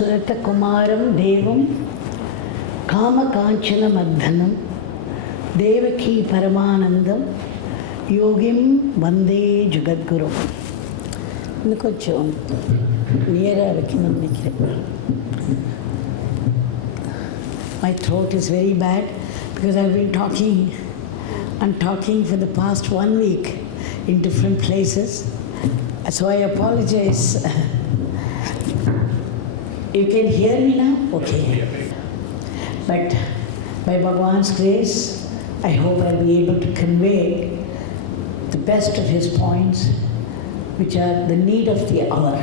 Ramsuratkumaram Devam Kama Kanchana Madhanam Devaki Paramanandam Yogim Vande Jagadguru. Koncham nearer வைக்கணும். My throat is very bad because I've been talking for the past 1 week in different places. So I apologize. You can hear me now? Okay. But by Bhagwan's grace, I hope I'll be able to convey the best of his points, which are the need of the hour.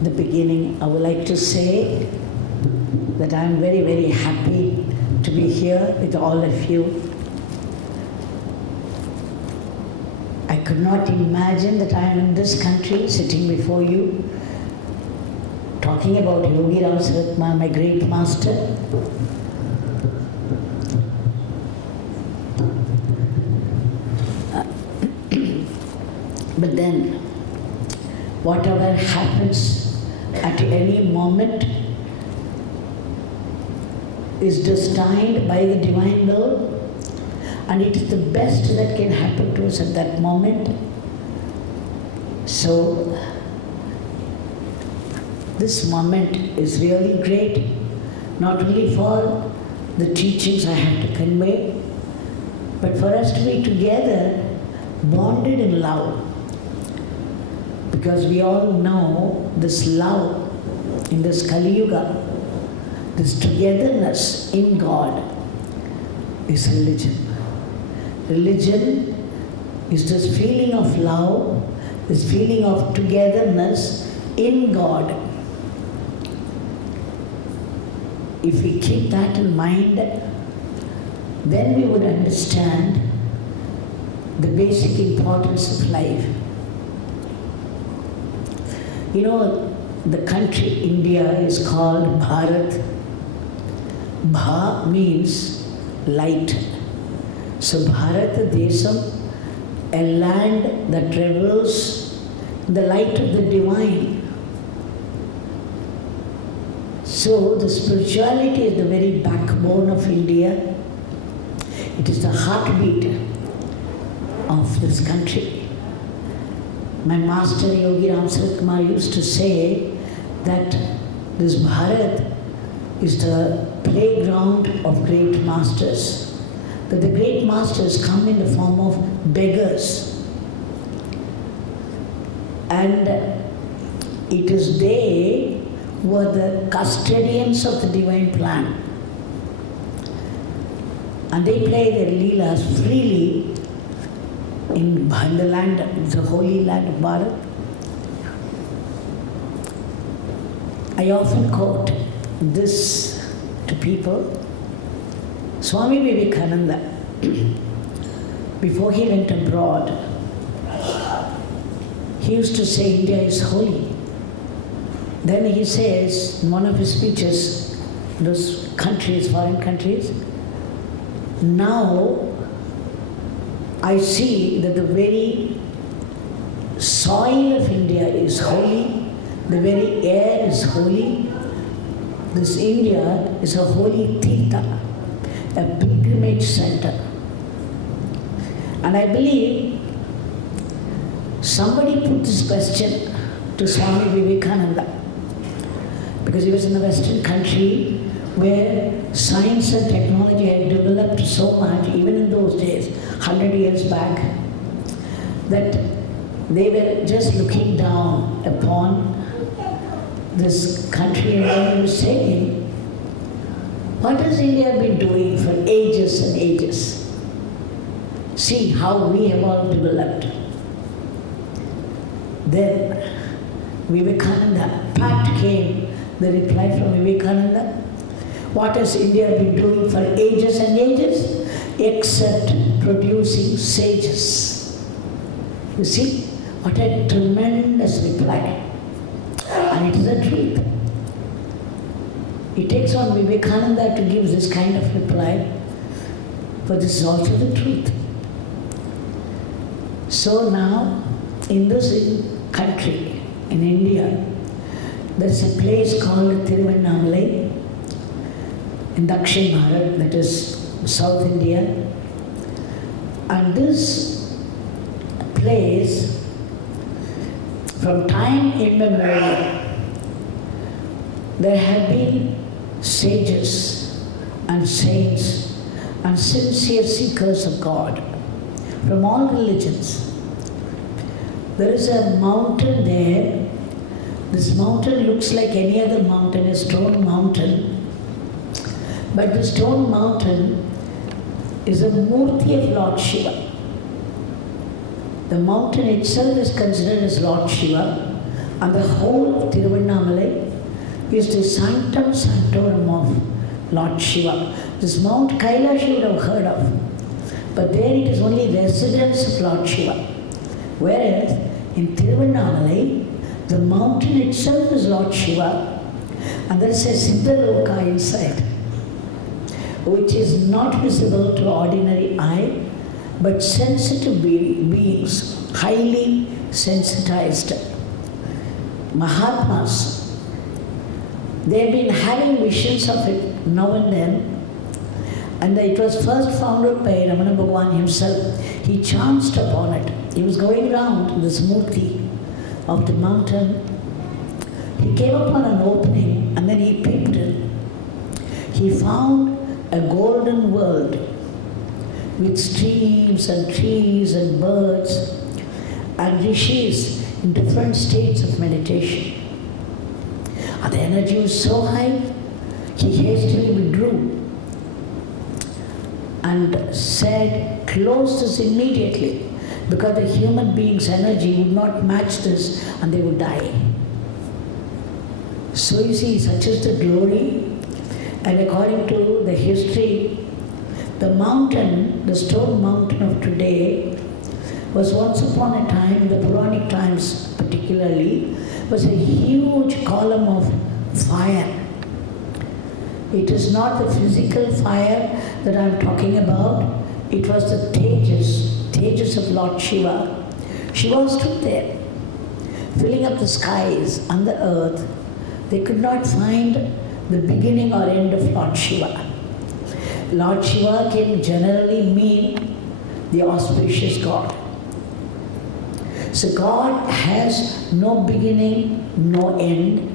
The beginning, I would like to say that I am very, very happy to be here with all of you. I could not imagine that I am in this country sitting before you talking about Yogi Ramsuratkumar, my great master. But then, whatever happens at any moment is destined by the divine will, and it is the best that can happen to us at that moment. So, this moment is really great, not only for the teachings I have to convey, but for us to be together, bonded in love. Because we all know this love in this Kali Yuga, this togetherness in God is religion. Religion is this feeling of love, this feeling of togetherness in God. If we keep that in mind, then we would understand the basic importance of life. You know, the country India is called Bharat. Bha means light. So Bharat Desam, a land that revels in the light of the divine. So the spirituality is the very backbone of India. It is the heartbeat of this country. My master Yogi Ramsuratkumar used to say that this Bharat is the playground of great masters. That the great masters come in the form of beggars. And it is they who are the custodians of the divine plan. And they play their leelas freely in the land, the holy land of Bharat. I often quote this to people. Swami Vivekananda, before he went abroad, he used to say India is holy. Then he says in one of his speeches, those countries, foreign countries, now I see that the very soil of India is holy, the very air is holy. This India is a holy tirtha, a pilgrimage center. And I believe somebody put this question to Swami Vivekananda, because he was in a Western country where science and technology had developed so much, even in those days, 100 years back, that they were just looking down upon this country, and they were saying, what has India been doing for ages and ages? See how we have all developed. Then Vivekananda, pat came the reply from Vivekananda. What has India been doing for ages and ages? Except producing sages. You see, what a tremendous reply. And it is the truth. It takes on Vivekananda to give this kind of reply, but this is also the truth. So now, in this country, in India. There's a place called Tiruvannamalai in Dakshin Bharat, that is South India. And this place, from time immemorial, there have been sages and saints and sincere seekers of God from all religions. There is a mountain there. This mountain looks like any other mountain, a stone mountain. But the stone mountain is a murti of Lord Shiva. The mountain itself is considered as Lord Shiva, and the whole of Tiruvannamalai is the sanctum sanctorum of Lord Shiva. This Mount Kailash you would have heard of, but there it is only residence of Lord Shiva. Whereas in Tiruvannamalai, the mountain itself is Lord Shiva, and there is a Siddhaloka inside, which is not visible to ordinary eye, but sensitive beings, highly sensitized. Mahatmas, they've been having visions of it now and then, and it was first founded by Ramana Bhagwan himself. He chanced upon it. He was going around this murti of the mountain. He came upon an opening and then he peeped in. He found a golden world with streams and trees and birds and rishis in different states of meditation. And the energy was so high, he hastily withdrew and said, "Close this immediately," because the human being's energy would not match this and they would die. So you see, such is the glory. And according to the history, the mountain, the stone mountain of today, was once upon a time, in the Puranic times particularly, was a huge column of fire. It is not the physical fire that I am talking about. It was the Tejas of Lord Shiva. Shiva stood there, filling up the skies and the earth. They could not find the beginning or end of Lord Shiva. Lord Shiva can generally mean the auspicious God. So God has no beginning, no end,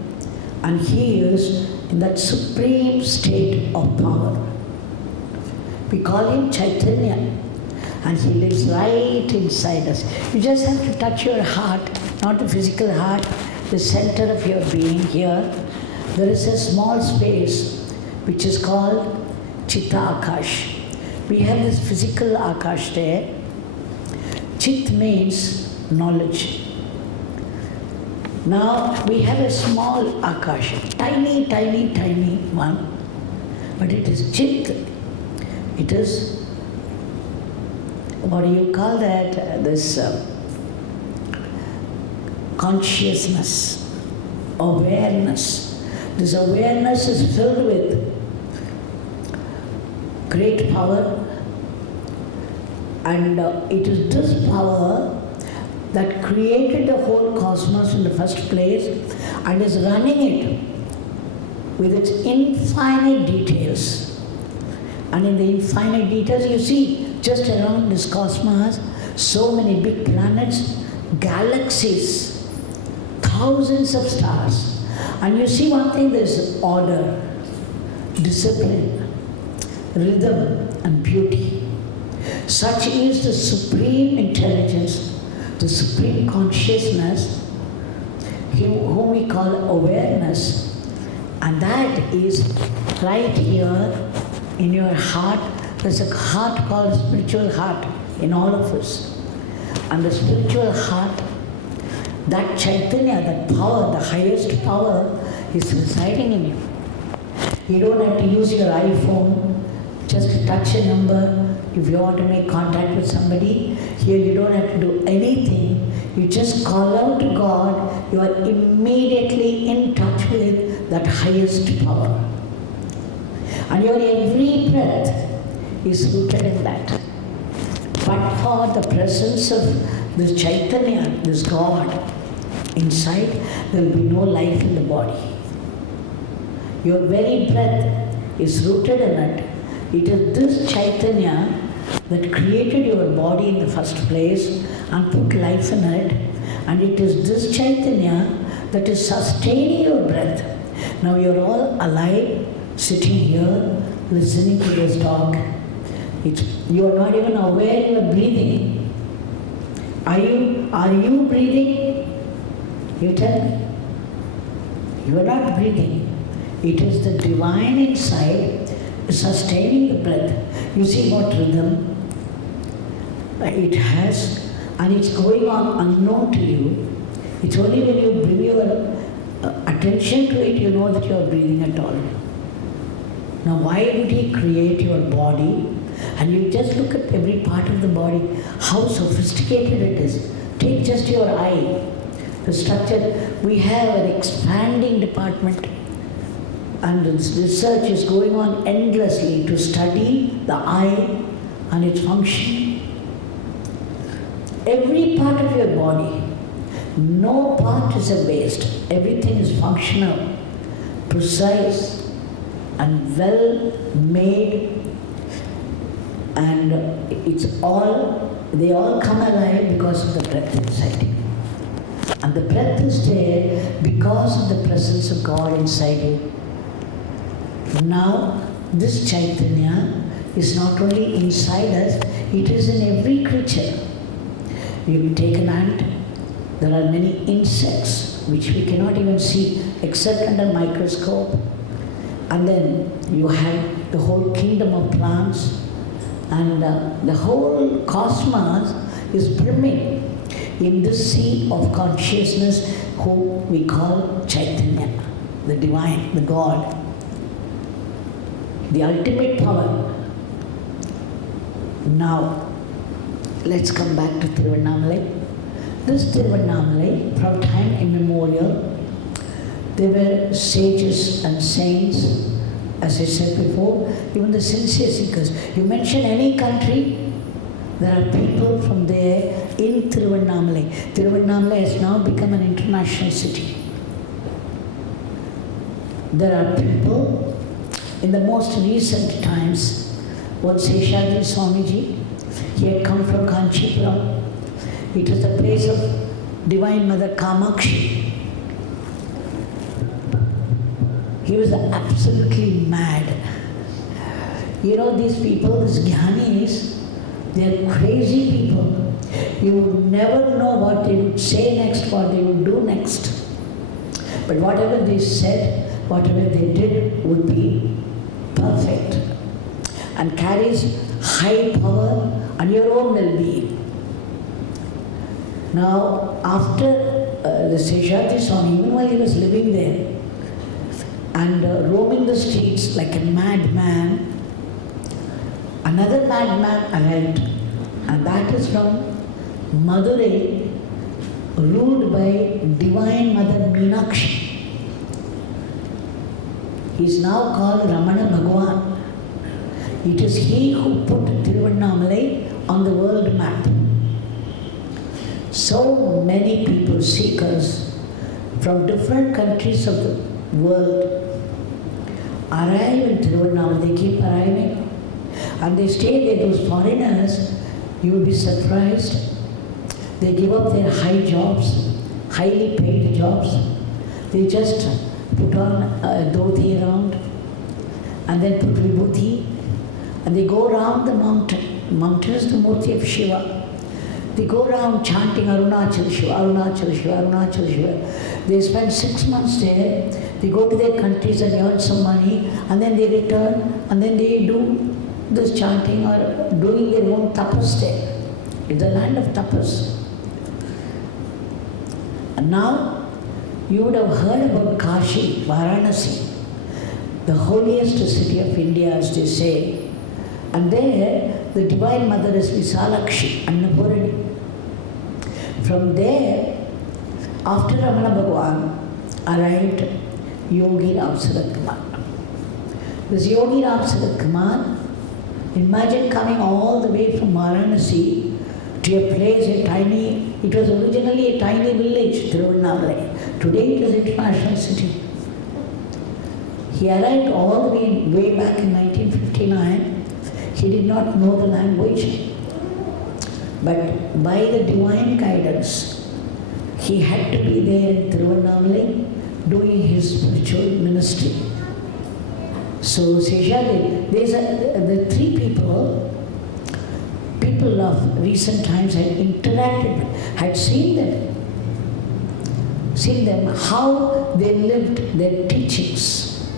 and He is in that supreme state of power. We call Him Chaitanya, and He lives right inside us. You just have to touch your heart, not the physical heart, the center of your being here. There is a small space which is called Chitta Akash. We have this physical Akash there. Chit means knowledge. Now we have a small Akash, tiny, tiny, tiny one, but it is Chit. It is, what do you call that? This consciousness, awareness. This awareness is filled with great power, and it is this power that created the whole cosmos in the first place and is running it with its infinite details. And in the infinite details, you see just around this cosmos so many big planets, galaxies, thousands of stars. And you see one thing, there is order, discipline, rhythm and beauty. Such is the supreme intelligence, the supreme consciousness, whom we call awareness. And that is right here in your heart. There's a heart called spiritual heart in all of us. And the spiritual heart, that Chaitanya, that power, the highest power is residing in you. You don't have to use your iPhone just to touch a number. If you want to make contact with somebody, here you don't have to do anything. You just call out to God. You are immediately in touch with that highest power. And your every breath is rooted in that. But for the presence of this Chaitanya, this God, inside, there will be no life in the body. Your very breath is rooted in it. It is this Chaitanya that created your body in the first place and put life in it. And it is this Chaitanya that is sustaining your breath. Now you're all alive, sitting here, listening to this talk. You are not even aware you are breathing. Are you breathing? You tell me. You are not breathing. It is the divine inside sustaining the breath. You see what rhythm it has, and it's going on unknown to you. It's only when you bring your attention to it, you know that you are breathing at all. Now, why did he create your body? And you just look at every part of the body, how sophisticated it is. Take just your eye, the structure. We have an expanding department, and research is going on endlessly to study the eye and its function. Every part of your body, no part is a waste. Everything is functional, precise, and well made. And they all come alive because of the breath inside you. And the breath is there because of the presence of God inside you. Now, this Chaitanya is not only inside us, it is in every creature. You take an ant, there are many insects which we cannot even see except under a microscope. And then you have the whole kingdom of plants, and the whole cosmos is brimming in this sea of consciousness who we call Chaitanya, the divine, the God, the ultimate power. Now, let's come back to Tiruvannamalai. This Tiruvannamalai, from time immemorial, there were sages and saints, as I said before, even the sincere seekers. You mention any country, there are people from there in Tiruvannamalai. Tiruvannamalai has now become an international city. There are people, in the most recent times, what Seshadri Swamiji, he had come from Kanchipuram. It was the place of Divine Mother Kamakshi. He was absolutely mad. You know, these people, these jnanis, they are crazy people. You would never know what they would say next, what they would do next. But whatever they said, whatever they did would be perfect and carries high power and your own well-being. Now, after the Seshadri Swami, even while he was living there and roaming the streets like a madman, another madman arrived, and that is from Madurai, ruled by Divine Mother Meenakshi. He is now called Ramana Bhagwan. It is he who put Tiruvannamalai on the world map. So many people, seekers from different countries of the world, arrive in Tiruvannamalai. They keep arriving and they stay there. Those foreigners, you will be surprised. They give up their high jobs, highly paid jobs. They just put on a dhoti around and then put vibhuti, and they go around the mountain. Mountain is the murti of Shiva. They go around chanting Arunachal Shiva, Arunachal Shiva, Arunachal Shiva. They spend 6 months there. They go to their countries and earn some money, and then they return, and then they do this chanting or doing their own tapas there. It's the land of tapas. And now, you would have heard about Kashi, Varanasi, the holiest city of India, as they say. And there, the Divine Mother is Visalakshi, Annapurani. From there, after Ramana Bhagwan, arrived Yogi Ramsuratkumar. This Yogi Ramsuratkumar, imagine coming all the way from Varanasi to a place, a tiny It was originally a tiny village, Tiruvannamalai. Today it is an international city. He arrived all the way back in 1959. He did not know the language. But by the divine guidance, he had to be there in Tiruvannamalai doing his spiritual ministry. So Seshadri, these are the three people of recent times had interacted, had seen them, how they lived their teachings.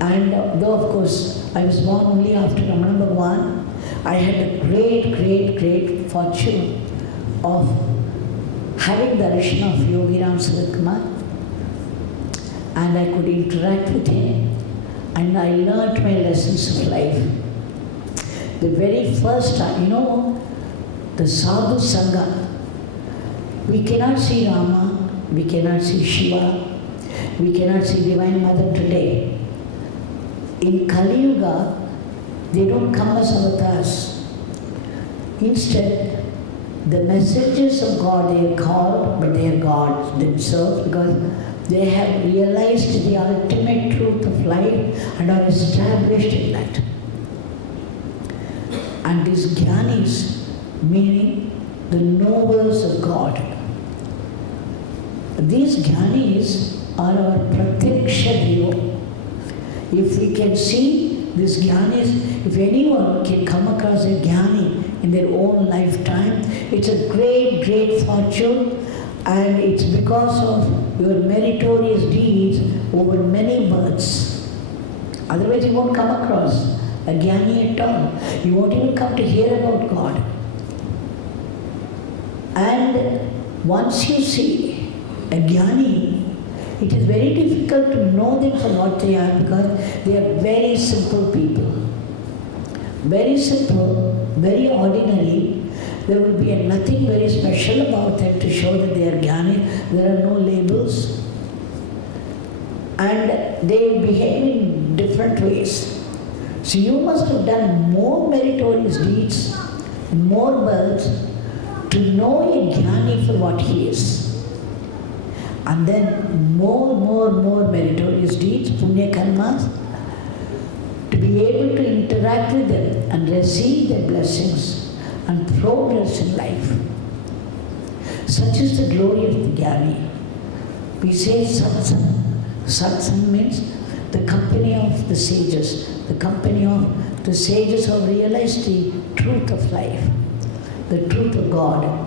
And though of course I was born only after Ramana Bhagwan, I had the great fortune of having the darshan of Yogi Ramsuratkumar, and I could interact with him, and I learnt my lessons of life. The very first time, the sadhu sangha, we cannot see Rama, we cannot see Shiva, we cannot see Divine Mother today. In Kali Yuga, they don't come as avatars. Instead, the messengers of God they are called, but they are gods themselves because they have realized the ultimate truth of life and are established in that. And these jnanis, meaning the knowers of God. These jnanis are our pratyaksha deva. If we can see these jnanis, if anyone can come across a jnani in their own lifetime, it's a great fortune, and it's because of your meritorious deeds over many births. Otherwise you won't come across a jnani at all. You won't even come to hear about God. And once you see a jnani, it is very difficult to know them for what they are because they are very simple people. Very simple, very ordinary. There will be nothing very special about them to show that they are jnani. There are no labels. And they behave in different ways. So you must have done more meritorious deeds, more births, to know a jnani for what he is. And then more meritorious deeds, punya karmas, to be able to interact with them and receive their blessings and progress in life. Such is the glory of the jnani. We say satsang. Satsang means the company of the sages, the company of the sages who have realized the truth of life, the truth of God.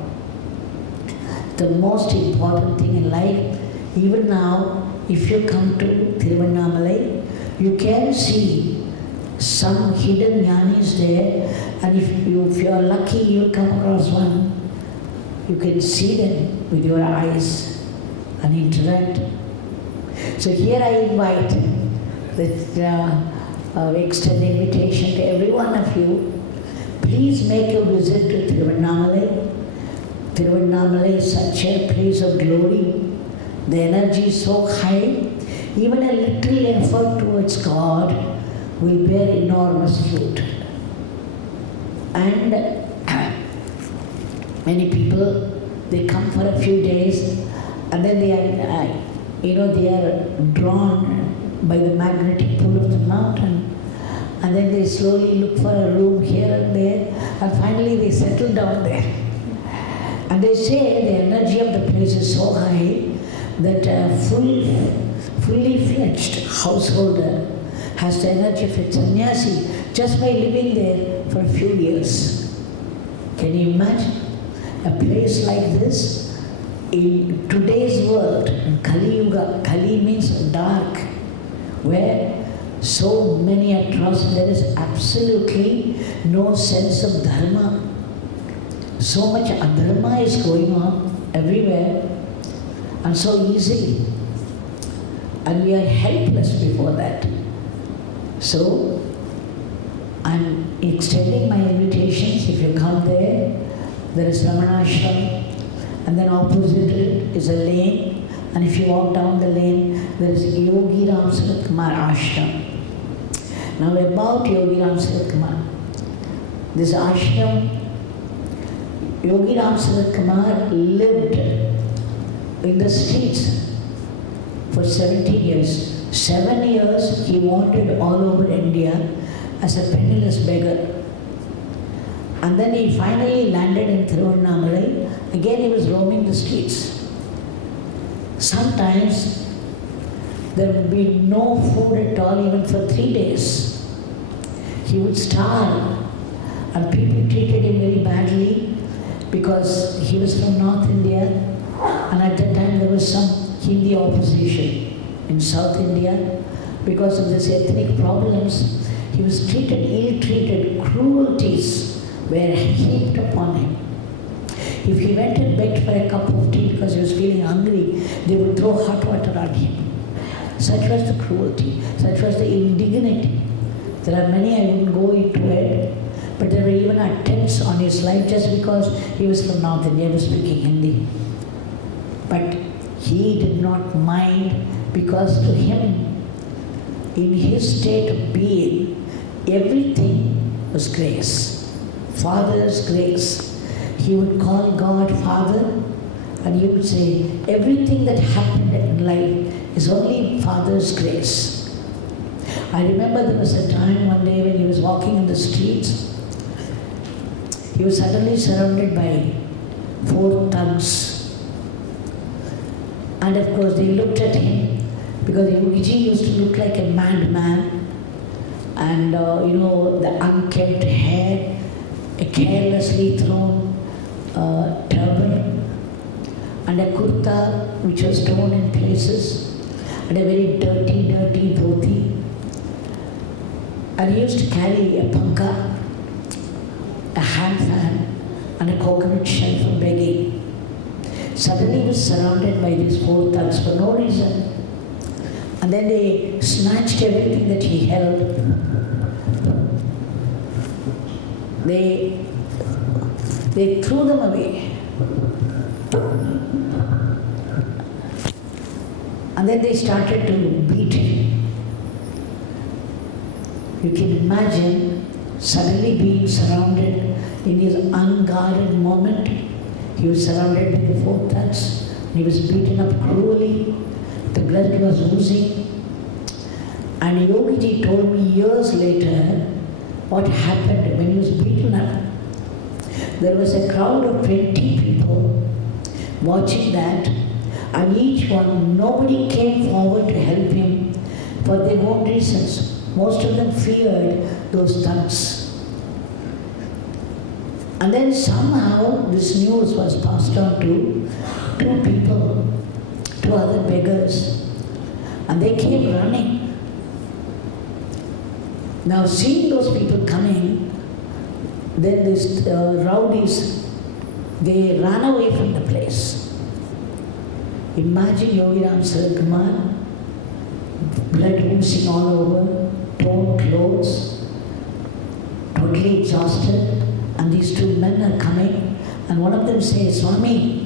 The most important thing in life, even now, if you come to Tiruvannamalai, you can see some hidden jnanis there, and if you are lucky, you'll come across one. You can see them with your eyes and interact. So here I invite, extend invitation to every one of you. Please make your visit to Tiruvannamalai. Tiruvannamalai is such a place of glory. The energy is so high. Even a little effort towards God will bear enormous fruit. And many people, they come for a few days and then they are drawn by the magnetic pull of the mountain, and then they slowly look for a room here and there, and finally they settle down there. And they say the energy of the place is so high that a fully fledged householder has the energy of a sannyasi just by living there for a few years. Can you imagine a place like this? In today's world, in Kali Yuga, Kali means dark, where so many atrocities, there is absolutely no sense of dharma. So much adharma is going on everywhere and so easily. And we are helpless before that. So, I'm extending my invitations. If you come there is Ramana ashram. And then opposite it is a lane, and if you walk down the lane, there is Yogi Ramsuratkumar ashram. Now about Yogi Ramsuratkumar, this ashram, Yogi Ramsuratkumar lived in the streets for 17 years. 7 years he wandered all over India as a penniless beggar. And then he finally landed in Tiruvannamalai. Again he was roaming the streets. Sometimes there would be no food at all even for 3 days. He would starve and people treated him very badly because he was from North India and at that time there was some Hindi opposition in South India. Because of this ethnic problems, he was treated, ill-treated, cruelties were heaped upon him. If he went and begged for a cup of tea because he was feeling hungry, they would throw hot water on him. Such was the cruelty, such was the indignity. There are many, I wouldn't go into it, but there were even attempts on his life just because he was from North India, he was speaking Hindi. But he did not mind because to him, in his state of being, everything was grace. Father's grace. He would call God Father and he would say, everything that happened in life is only Father's grace. I remember there was a time one day when he was walking in the streets, he was suddenly surrounded by 4 thugs. And of course they looked at him because Yogiji used to look like a madman. And the unkempt hair, a carelessly thrown turban, and a kurta which was torn in places, and a very dirty dhoti. And he used to carry a panka, a hand fan, and a coconut shell for begging. Suddenly he was surrounded by these 4 thugs for no reason. And then they snatched everything that he held. They threw them away. And then they started to beat him. You can imagine suddenly being surrounded in his unguarded moment. He was surrounded by the 4 thugs. He was beaten up cruelly. The blood was oozing. And Yogiji told me years later what happened when he was beaten up. There was a crowd of 20 people watching that, and each one, nobody came forward to help him for their own reasons. Most of them feared those thugs. And then somehow this news was passed on to 2 people, 2 other beggars, and they came running. Now seeing those people coming, then these rowdies, they ran away from the place. Imagine Yogi Ramsuratkumar, blood oozing all over, torn clothes, totally exhausted, and these 2 men are coming, and one of them says, Swami,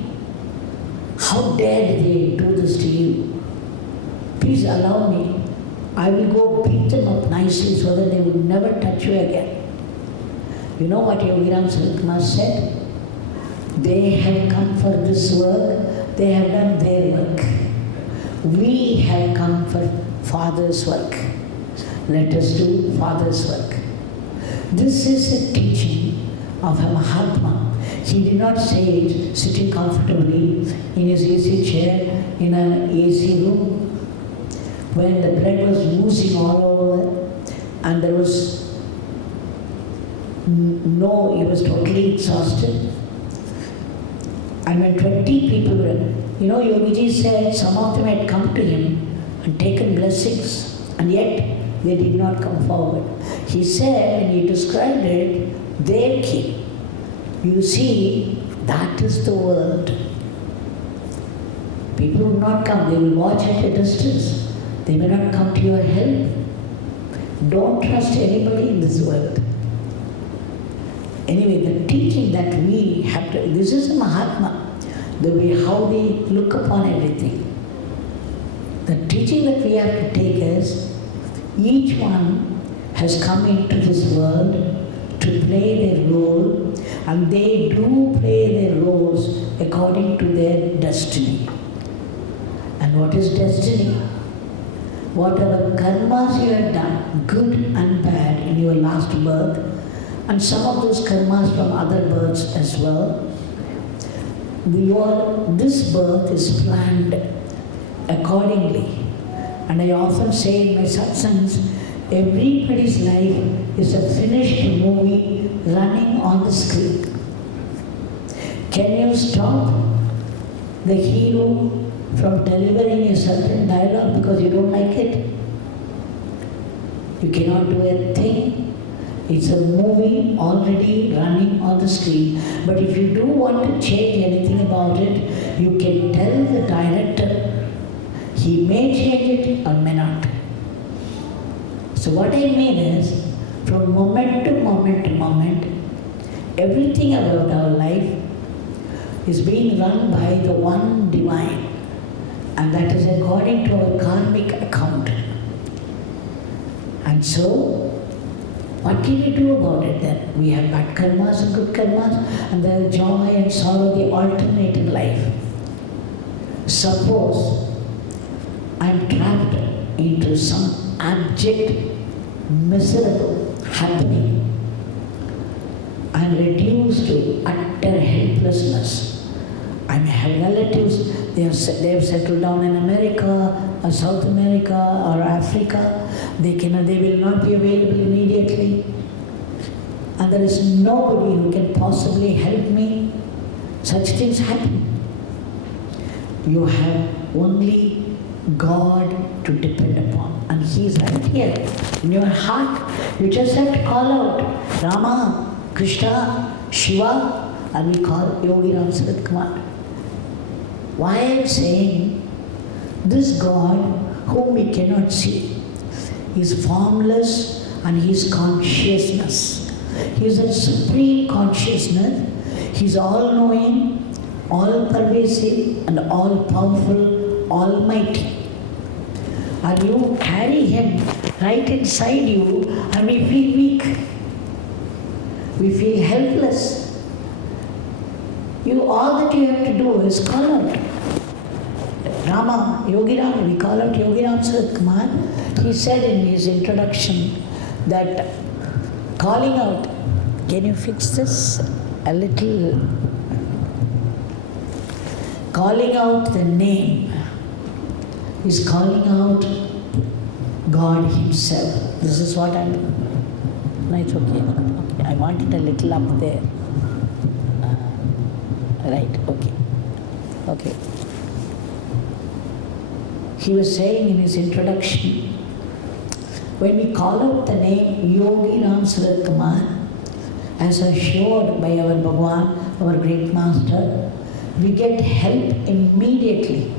how dare they do this to you? Please allow me. I will go beat them up nicely so that they will never touch you again. You know what Yogi Ramsuratkumar said? They have come for this work, they have done their work. We have come for Father's work. Let us do Father's work. This is a teaching of a Mahatma. He did not say it sitting comfortably in his AC chair in an AC room when the blood was oozing all over and there was he was totally exhausted. And when 20 people were, Yogiji said some of them had come to him and taken blessings, and yet they did not come forward. He said, when he described it, they came. You see, that is the world. People will not come, they will watch at a distance. They may not come to your help. Don't trust anybody in this world. Anyway, the teaching that we have to, this is a Mahatma, the way how they look upon everything. The teaching that we have to take is, each one has come into this world to play their role, and they do play their roles according to their destiny. And what is destiny? Whatever karmas you have done, good and bad, in your last birth, and some of those karmas from other births as well, this birth is planned accordingly. And I often say in my satsangs, everybody's life is a finished movie running on the screen. Can you stop the hero from delivering a certain dialogue because you don't like it? You cannot do a thing. It's a movie already running on the screen. But if you do want to change anything about it, you can tell the director. He may change it or may not. So what I mean is, from moment to moment to moment, everything about our life is being run by the one divine, and that is according to our karmic account. And so, what can you do about it then? We have bad karmas and good karmas, and there is joy and sorrow, the alternate in life. Suppose I am trapped into some abject, miserable happening. I am reduced to utter helplessness. I may have relatives, they have settled down in America, or South America, or Africa. They will not be available immediately. And there is nobody who can possibly help me. Such things happen. You have only God to depend upon. And He is right here in your heart. You just have to call out Rama, Krishna, Shiva, and we call Yogi Ramsuratkumar. Why I am saying this God whom we cannot see is formless and He is consciousness. He is a supreme consciousness. He is all-knowing, all-pervasive and all-powerful, almighty. And you carry Him right inside you and we feel weak. We feel helpless. All that you have to do is call out Rama, Yogi Rama. We call out Yogi Ramsuratkumar. He said in his introduction that calling out, can you fix this a little? Calling out the name is calling out God Himself. This is what I'm. No, it's okay. I want it a little up there. Right, okay. Okay. He was saying in his introduction, when we call out the name Yogi Ramsuratkumar, as assured by our Bhagwan, our great master, we get help immediately.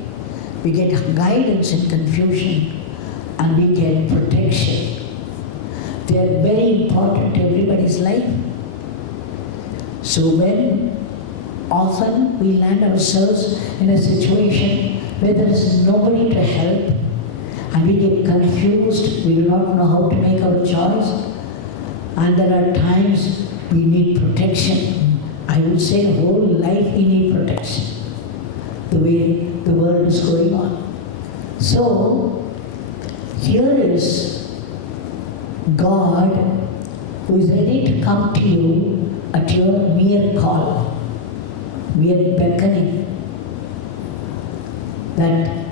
We get guidance in confusion and we get protection. They are very important to everybody's life. So when often we land ourselves in a situation where there is nobody to help and we get confused, we do not know how to make our choice, and there are times we need protection. I would say the whole life we need protection, the way the world is going on. So, here is God who is ready to come to you at your mere call, mere beckoning. That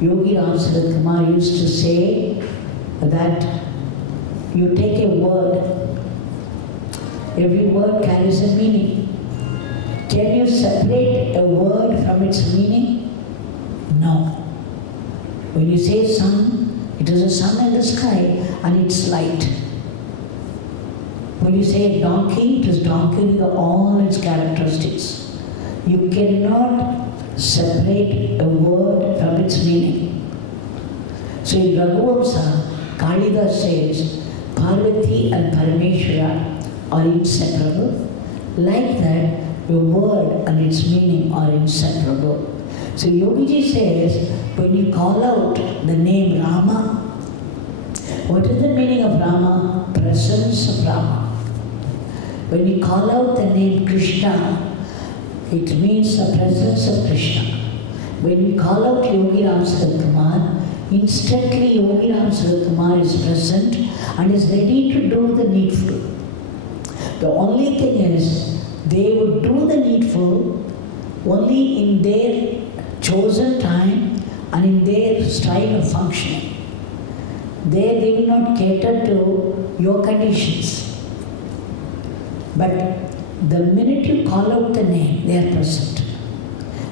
Yogi Ramsuratkumar used to say that you take a word, every word carries a meaning. Can you separate a word from its meaning? No. When you say sun, it is a sun in the sky and it's light. When you say donkey, it is donkey with all its characteristics. You cannot separate a word from its meaning. So in Raghuvamsa, Kalidas says, Parvati and Parameshwara are inseparable. Like that, your word and its meaning are inseparable. So Yogiji says, when you call out the name Rama, what is the meaning of Rama? Presence of Rama. When we call out the name Krishna, it means the presence of Krishna. When we call out Yogi Ramsuratkumar, instantly Yogi Ramsuratkumar is present and is ready to do the needful. The only thing is, they would do the needful only in their chosen time and in their style of functioning. They will not cater to your conditions. But the minute you call out the name, they are present.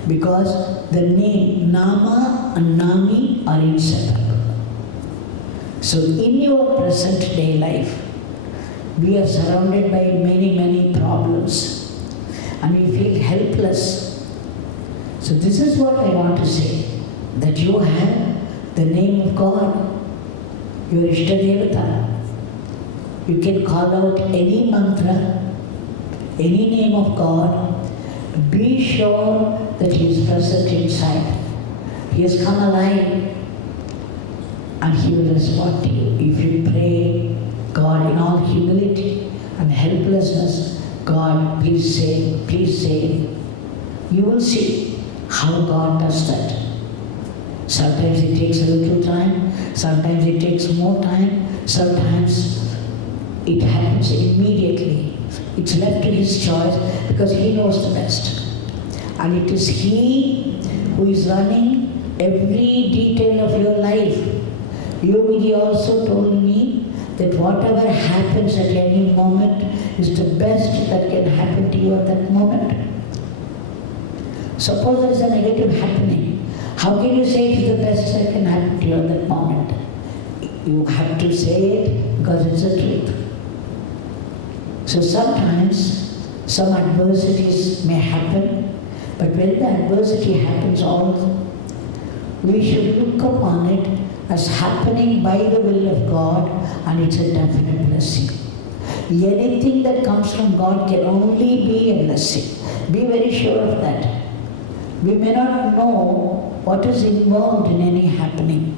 Because the name Nama and Nami are inseparable. So in your present day life, we are surrounded by many problems and we feel helpless. So this is what I want to say, that you have the name of God, your Ishtadevata. You can call out any mantra, any name of God. Be sure that He is present inside. He has come alive and He will respond to you. If you pray, God, in all humility and helplessness, God, please save, please save. You will see how God does that. Sometimes it takes a little time, sometimes it takes more time, sometimes it happens immediately. It's left to His choice because He knows the best. And it is He who is running every detail of your life. Yogi also told me that whatever happens at any moment is the best that can happen to you at that moment. Suppose there is a negative happening. How can you say it is the best that can happen to you at that moment? You have to say it because it's the truth. So sometimes some adversities may happen, but when the adversity happens also, we should look upon it as happening by the will of God, and it's a definite blessing. Anything that comes from God can only be a blessing. Be very sure of that. We may not know what is involved in any happening,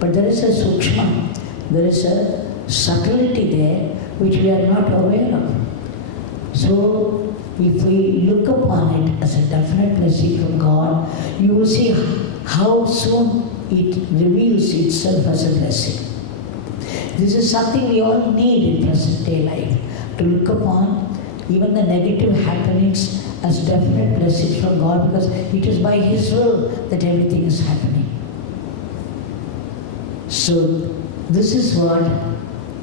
but there is a sukshma, there is a subtlety there which we are not aware of. So if we look upon it as a definite blessing from God, you will see how soon it reveals itself as a blessing. This is something we all need in present day life, to look upon even the negative happenings as definite blessings from God, because it is by His will that everything is happening. So this is what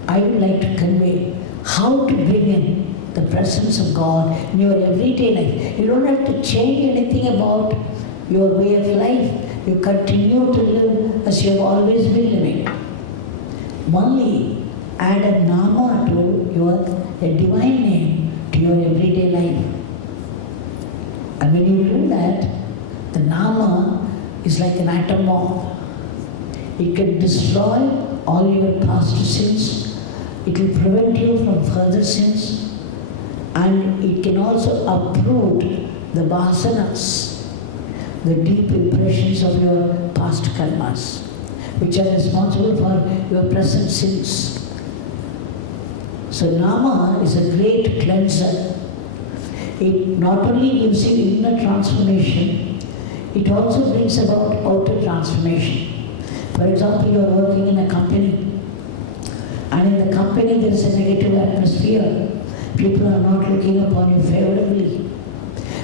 I would like to convey, how to bring in the presence of God in your everyday life. You don't have to change anything about your way of life. You continue to live as you have always been living. Only add a Nama to a divine name to your everyday life. And when you do that, the Nama is like an atom bomb. It can destroy all your past sins. It will prevent you from further sins. And it can also uproot the vasanas, the deep impressions of your past karmas, which are responsible for your present sins. So Nama is a great cleanser. It not only gives you inner transformation, it also brings about outer transformation. For example, you are working in a company, and in the company there is a negative atmosphere. People are not looking upon you favorably,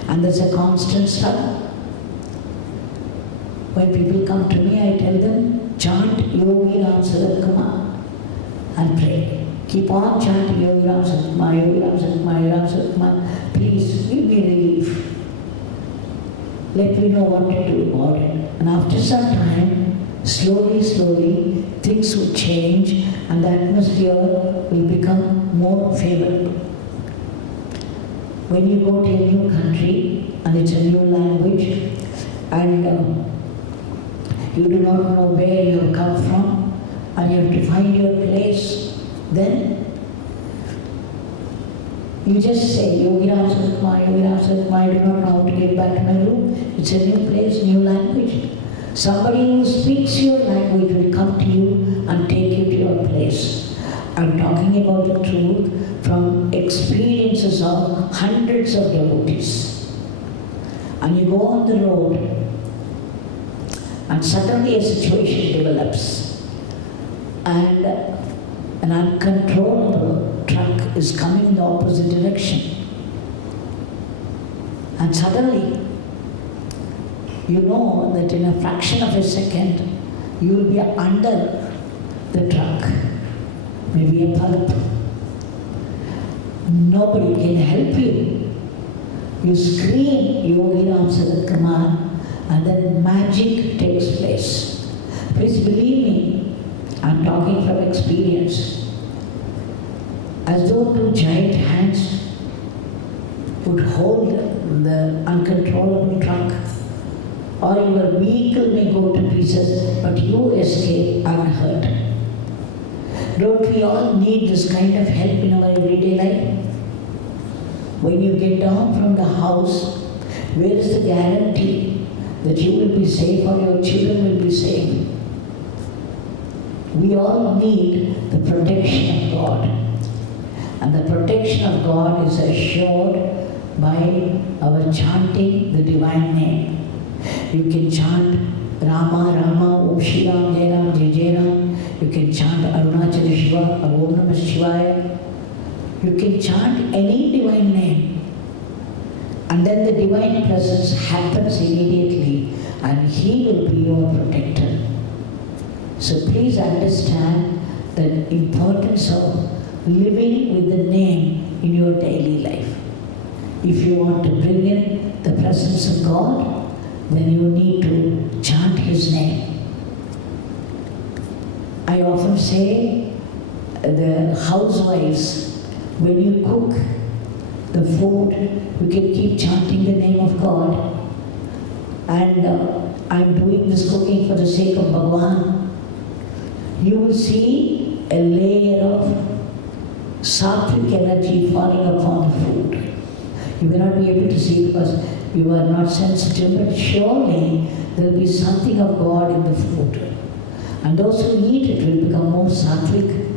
and there's a constant struggle. When people come to me, I tell them, chant Yogi Ramsuratkumar and pray. Keep on chanting Yogi Ramsuratkumar, Yogi Ramsuratkumar, Yogi Ramsuratkumar. Please give me relief. Let me know what to do about it. And after some time, slowly, things will change and the atmosphere will become more favorable. When you go to a new country and it's a new language and you do not know where you have come from and you have to find your place, then you just say, Yogi Ramsuratkumar, Yogi Ramsuratkumar, I do not know how to get back to my room. It's a new place, new language. Somebody who speaks your language will come to you and take you to your place. I'm talking about the truth from experience. experiences of hundreds of devotees. And you go on the road and suddenly a situation develops and an uncontrollable truck is coming in the opposite direction. And suddenly, you know that in a fraction of a second, you will be under the truck, maybe a pulp. Nobody can help you. You scream Yogi Ramsuratkumar and then magic takes place. Please believe me, I'm talking from experience. As though two giant hands would hold the uncontrollable truck, or your vehicle may go to pieces, but you escape unhurt. Don't we all need this kind of help in our everyday life? When you get down from the house, where is the guarantee that you will be safe or your children will be safe? We all need the protection of God. And the protection of God is assured by our chanting the divine name. You can chant Rama, Rama, Om Shri Ram, Jai Ram, Jai Jai Ram. You can chant Arunachala Shiva, Om Namah Shivaya. You can chant any divine name. And then the divine presence happens immediately and He will be your protector. So please understand the importance of living with the name in your daily life. If you want to bring in the presence of God, then you need to chant His name. I often say the housewives, when you cook the food, you can keep chanting the name of God. And I'm doing this cooking for the sake of Bhagwan. You will see a layer of sattvic energy falling upon the food. You may not be able to see because you are not sensitive, but surely there will be something of God in the food. And those who eat it will become more sattvic.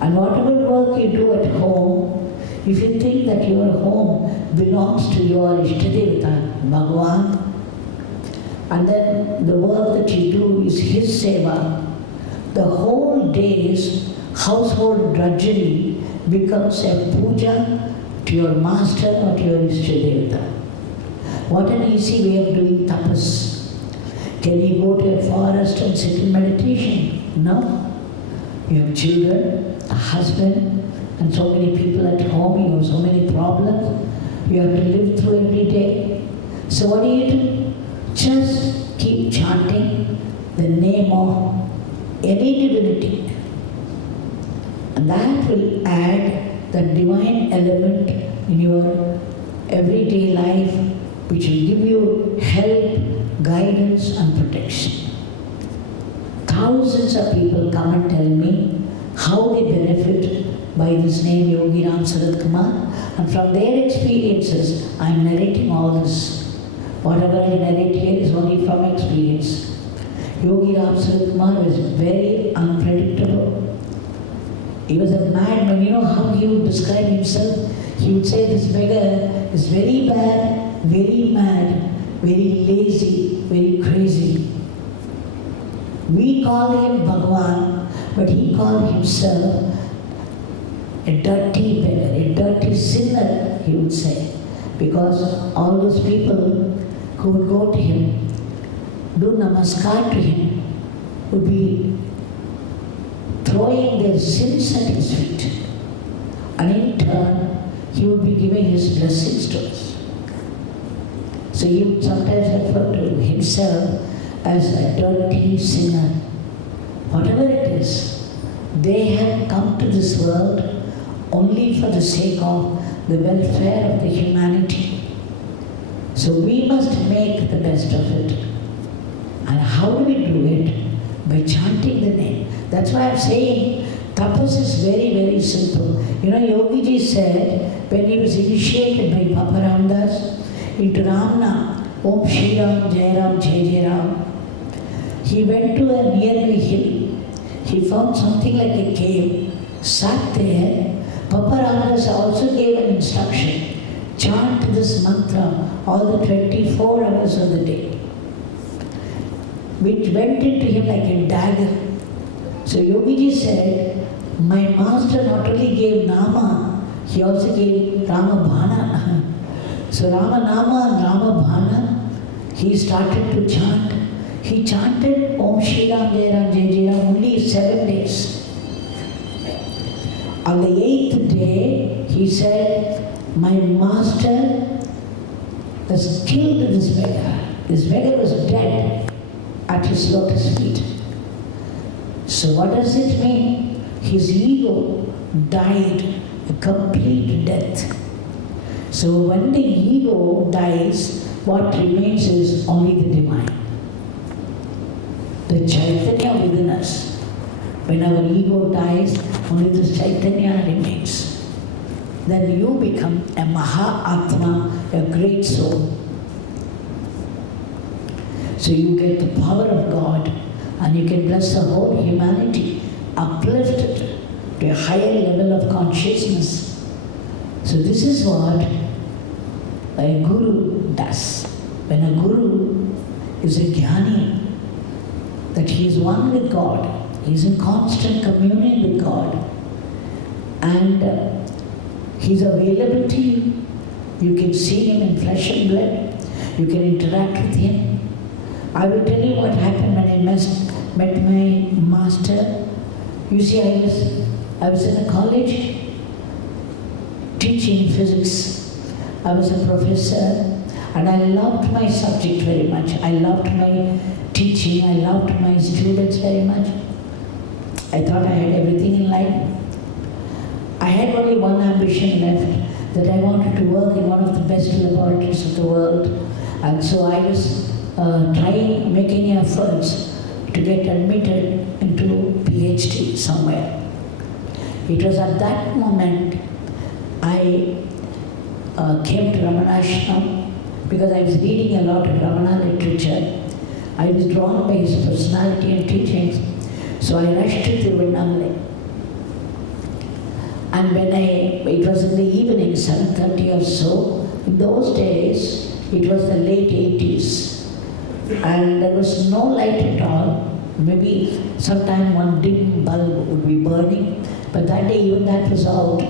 And whatever work you do at home, if you think that your home belongs to your Ishtadevata, Bhagwan, and then the work that you do is His seva, the whole day's household drudgery becomes a puja to your master or to your Ishtadevata. What an easy way of doing tapas. Can you go to a forest and sit in meditation? No. You have children, a husband, and so many people at home. You have so many problems. You have to live through every day. So what do? Just keep chanting the name of any divinity. And that will add the divine element in your everyday life, which will give you help, guidance and protection. Thousands of people come and tell me how they benefit by this name Yogi Ramsuratkumar, and from their experiences I am narrating all this. Whatever I narrate here is only from experience. Yogi Ramsuratkumar was very unpredictable. He was a madman. You know how he would describe himself? He would say this beggar is very bad, very mad, very lazy, very crazy. We call him Bhagwan, but he called himself a dirty beggar, a dirty sinner, he would say. Because all those people who would go to him, do namaskar to him, would be throwing their sins at his feet. And in turn, he would be giving his blessings to us. So he would sometimes refer to himself as a dirty sinner. Whatever it is, they have come to this world only for the sake of the welfare of the humanity. So we must make the best of it. And how do we do it? By chanting the name. That's why I'm saying tapas is very, very simple. You know, Yogi Ji said when he was initiated by Papa Ramdas into Ramana, Om Shri Ram, Jai Ram, Jai Jai Ram, he went to a nearby hill. He found something like a cave, sat there, Papa Ramdas also gave an instruction, chant this mantra all the 24 hours of the day, which went into him like a dagger. So Yogiji said, my master not only gave Nama, he also gave Ramabhana. So Ramanama and Ramabhana, he started to chant. He chanted Om Shri Ram Jai Ram Jai Jai Ram only 7 days. On the 8th day, he said, my master has killed this beggar. This beggar was dead at his lotus feet. So what does it mean? His ego died a complete death. So when the ego dies, what remains is only the divine. The Chaitanya within us. When our ego dies, only the Chaitanya remains. Then you become a mahatma, a great soul. So you get the power of God and you can bless the whole humanity, uplifted to a higher level of consciousness. So this is what a guru does. When a guru is a jnani, that he is one with God, he is in constant communion with God, and he is available to you. You can see him in flesh and blood. You can interact with him. I will tell you what happened when I met my master. You see, I was in a college teaching physics. I was a professor and I loved my subject very much. I loved my teaching. I loved my students very much. I thought I had everything in life. I had only one ambition left, that I wanted to work in one of the best laboratories of the world. And so I was making efforts to get admitted into PhD somewhere. It was at that moment I came to Ramana Ashram because I was reading a lot of Ramana literature. I was drawn by his personality and teachings, so I rushed to Tiruvannamalai. And when it was in the evening, 7:30 or so, in those days, it was the late 80s. And there was no light at all. Maybe sometime one dim bulb would be burning, but that day even that was out.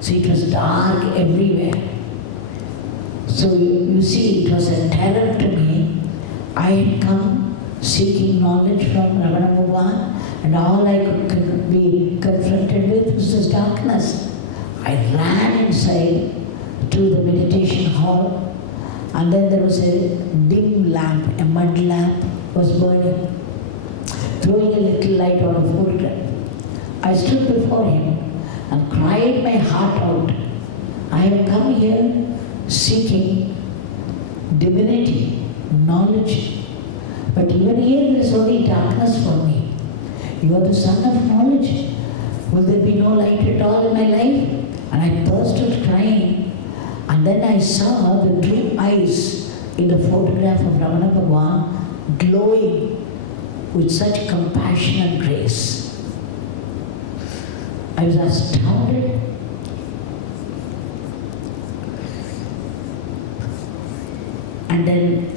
So it was dark everywhere. So you see, it was a terror to me. I had come seeking knowledge from Ramana Bhagwan, and all I could be confronted with was this darkness. I ran inside to the meditation hall, and then there was a dim lamp, a mud lamp was burning, throwing a little light on a photograph. I stood before him and cried my heart out. I have come here seeking divinity, knowledge, but even here there is only darkness for me. You are the son of knowledge. Will there be no light at all in my life? And I burst out crying. And then I saw the blue eyes in the photograph of Ramana Bhagwan glowing with such compassion and grace. I was astounded. And then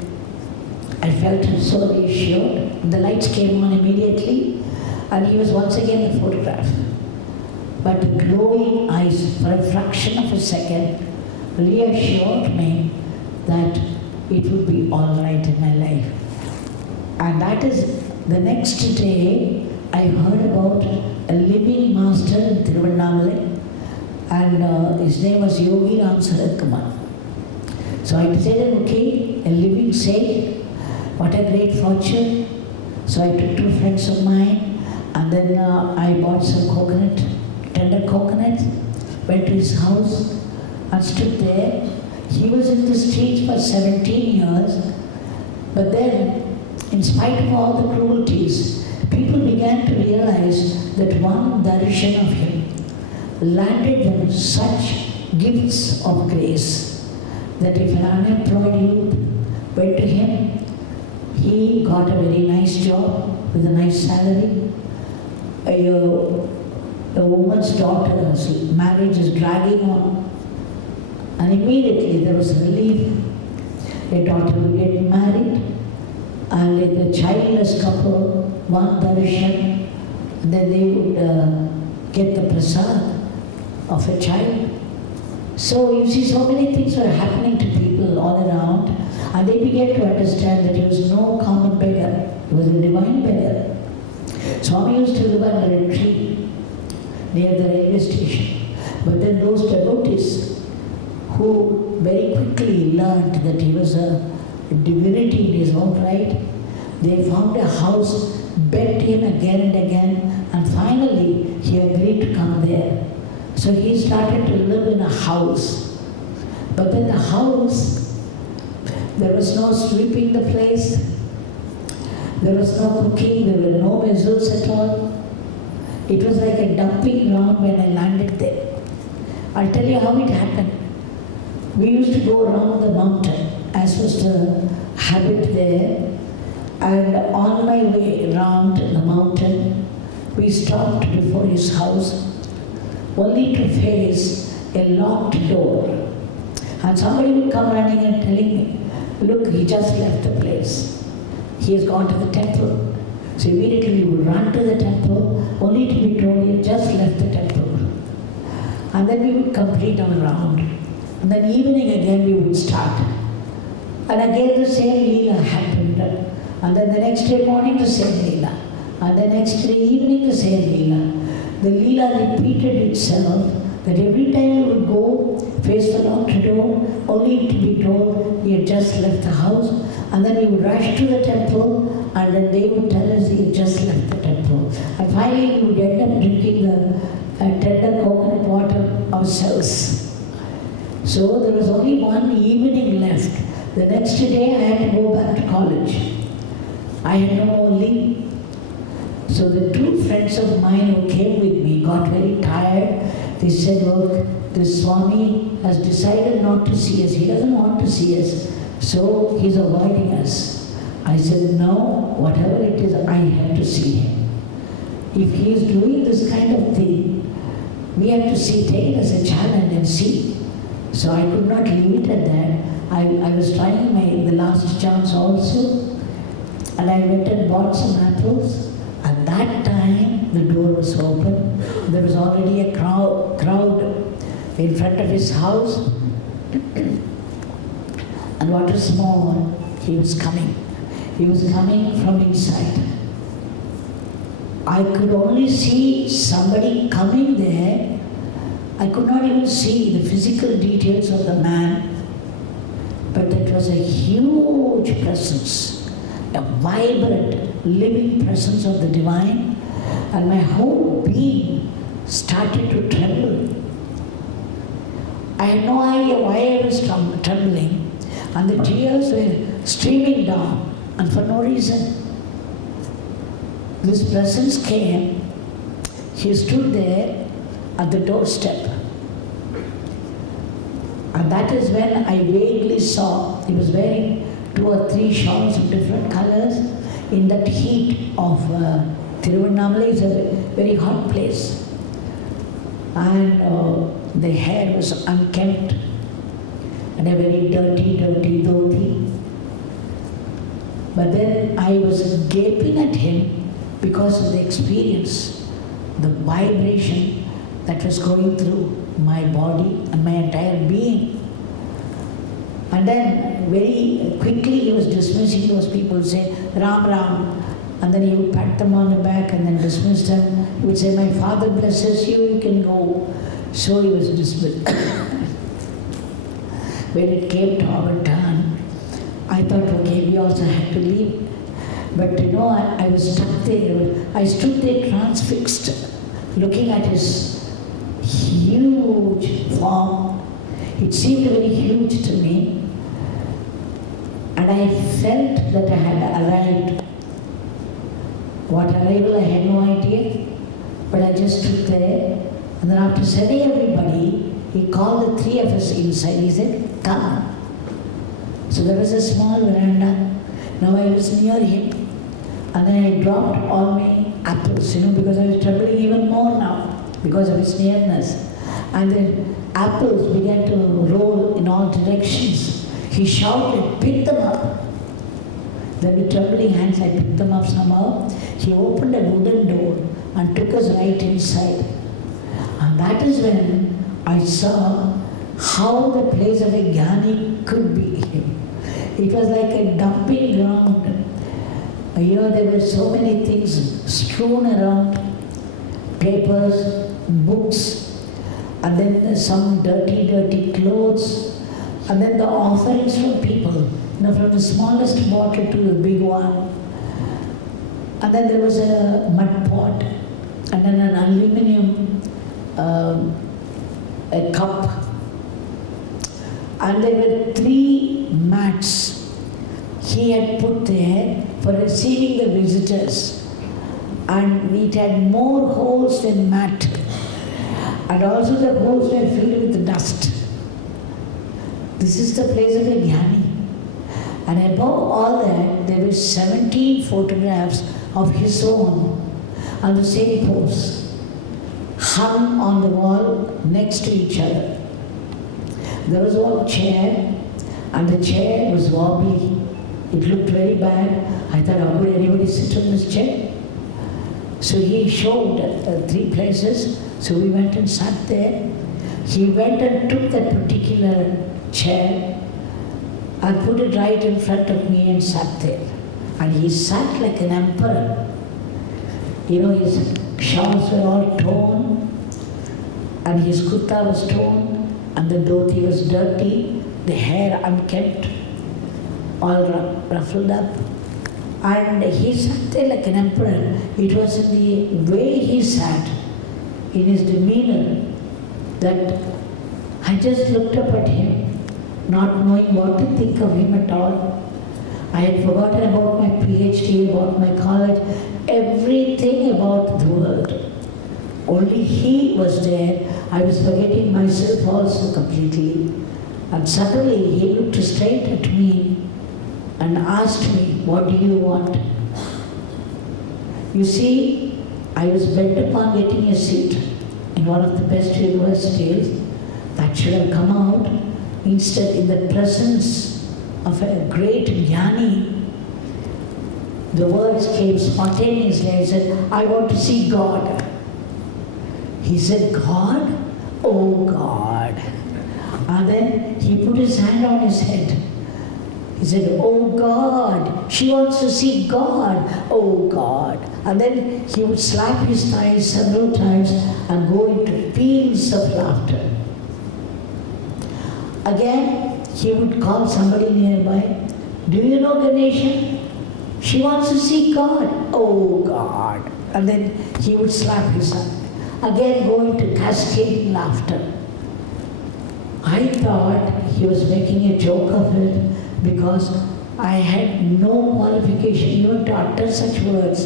I felt so reassured. The lights came on immediately, and he was once again in the photograph. But the glowing eyes, for a fraction of a second, reassured me that it would be all right in my life. And that is, the next day, I heard about a living master in Tiruvannamalai, and his name was Yogi Ramsuratkumar. So I decided, okay, a living sage, what a great fortune. So I took 2 friends of mine, and then I bought some tender coconut, went to his house and stood there. He was in the streets for 17 years, but then, in spite of all the cruelties, people began to realize that one darshan of him landed them such gifts of grace that if an unemployed youth went to him, he got a very nice job with a nice salary. a woman's daughter's marriage is dragging on. And immediately there was relief. A daughter would get married, and the childless couple, one darshan, and then they would get the prasad of a child. So you see, so many things were happening to people all around, and they began to understand that he was no common beggar, he was a divine beggar. Swami used to live under a tree near the railway station. But then those devotees who very quickly learned that he was a divinity in his own right, they found a house, begged him again and again, and finally he agreed to come there. So he started to live in a house. But in the house, there was no sweeping the place, there was no cooking, there were no vessels at all. It was like a dumping ground when I landed there. I'll tell you how it happened. We used to go around the mountain, as was the habit there, and on my way around the mountain, we stopped before his house, only to face a locked door. And somebody would come running and telling me, look, he just left the place. He has gone to the temple. So immediately we would run to the temple, only to be told he had just left the temple. And then we would complete our round. And then evening again we would start. And again the same leela happened. And then the next day morning the same leela. And the next day evening the same leela. The leela repeated itself, that every time we would go, face the locked door, only to be told he had just left the house. And then we would rush to the temple, and then they would tell us he had just left the temple. And finally we would end up drinking the tender coconut water ourselves. So there was only one evening left. The next day I had to go back to college. I had no more leave. So the two friends of mine who came with me got very tired. They said, look, this Swami has decided not to see us. He doesn't want to see us. So he's avoiding us. I said, no, whatever it is, I have to see him. If he is doing this kind of thing, we have to see, take it as a challenge and see. So I could not leave it at that. I was trying the last chance also, and I went and bought some apples. At that time, the door was open. There was already a crowd in front of his house. And what was more, he was coming. He was coming from inside. I could only see somebody coming there. I could not even see the physical details of the man. But it was a huge presence, a vibrant, living presence of the divine. And my whole being started to tremble. I had no idea why I was trembling. And the tears were streaming down, and for no reason. This presence came. He stood there at the doorstep. And that is when I vaguely saw he was wearing 2 or 3 shawls of different colors in that heat of Tiruvannamalai. Is a very hot place. And the hair was unkempt and a very dirty dhoti. But then I was gaping at him because of the experience, the vibration that was going through my body and my entire being. And then very quickly he was dismissing those people, say, Ram Ram. And then he would pat them on the back and then dismiss them. He would say, my father blesses you, you can go. So he was dismissed. When it came to our turn, I thought, okay, we also had to leave. But I was stuck there. I stood there transfixed, looking at his huge form. It seemed very huge to me. And I felt that I had arrived. What arrival, I had no idea. But I just stood there. And then after sending everybody, he called the 3 of us inside. He said, come. So there was a small veranda. Now I was near him. And then I dropped all my apples, because I was trembling even more now. because of its nearness. And the apples began to roll in all directions. He shouted, "Pick them up." Then with trembling hands I picked them up somehow. He opened a wooden door and took us right inside. And that is when I saw how the place of a jnani could be. It was like a dumping ground. There were so many things strewn around, papers, books, and then some dirty clothes, and then the offerings from people, from the smallest bottle to the big one. And then there was a mud pot, and then an aluminium a cup. And there were 3 mats he had put there for receiving the visitors. And it had more holes than mat. And also the holes were filled with dust. This is the place of a jnani. And above all that, there were 17 photographs of his own on the same pose, hung on the wall next to each other. There was one chair, and the chair was wobbly. It looked very bad. I thought, how could anybody sit on this chair? So he showed 3 places. So we went and sat there. He went and took that particular chair and put it right in front of me and sat there. And he sat like an emperor. His shawls were all torn, and his kurta was torn, and the dhoti was dirty, the hair unkempt, all ruffled up. And he sat there like an emperor. It was in the way he sat, in his demeanor, that I just looked up at him, not knowing what to think of him at all. I had forgotten about my PhD, about my college, everything about the world. Only he was there. I was forgetting myself also completely. And suddenly he looked straight at me and asked me, "What do you want?" You see, I was bent upon getting a seat in one of the best universities. That should have come out. Instead, in the presence of a great jnani, the words came spontaneously. I said, "I want to see God." He said, "God? Oh God." And then he put his hand on his head. He said, "Oh God, she wants to see God. Oh God." And then he would slap his thighs several times and go into peals of laughter. Again, he would call somebody nearby. "Do you know Ganesha? She wants to see God. Oh God." And then he would slap his hand. Again, go into cascading laughter. I thought he was making a joke of it because I had no qualification even to utter such words.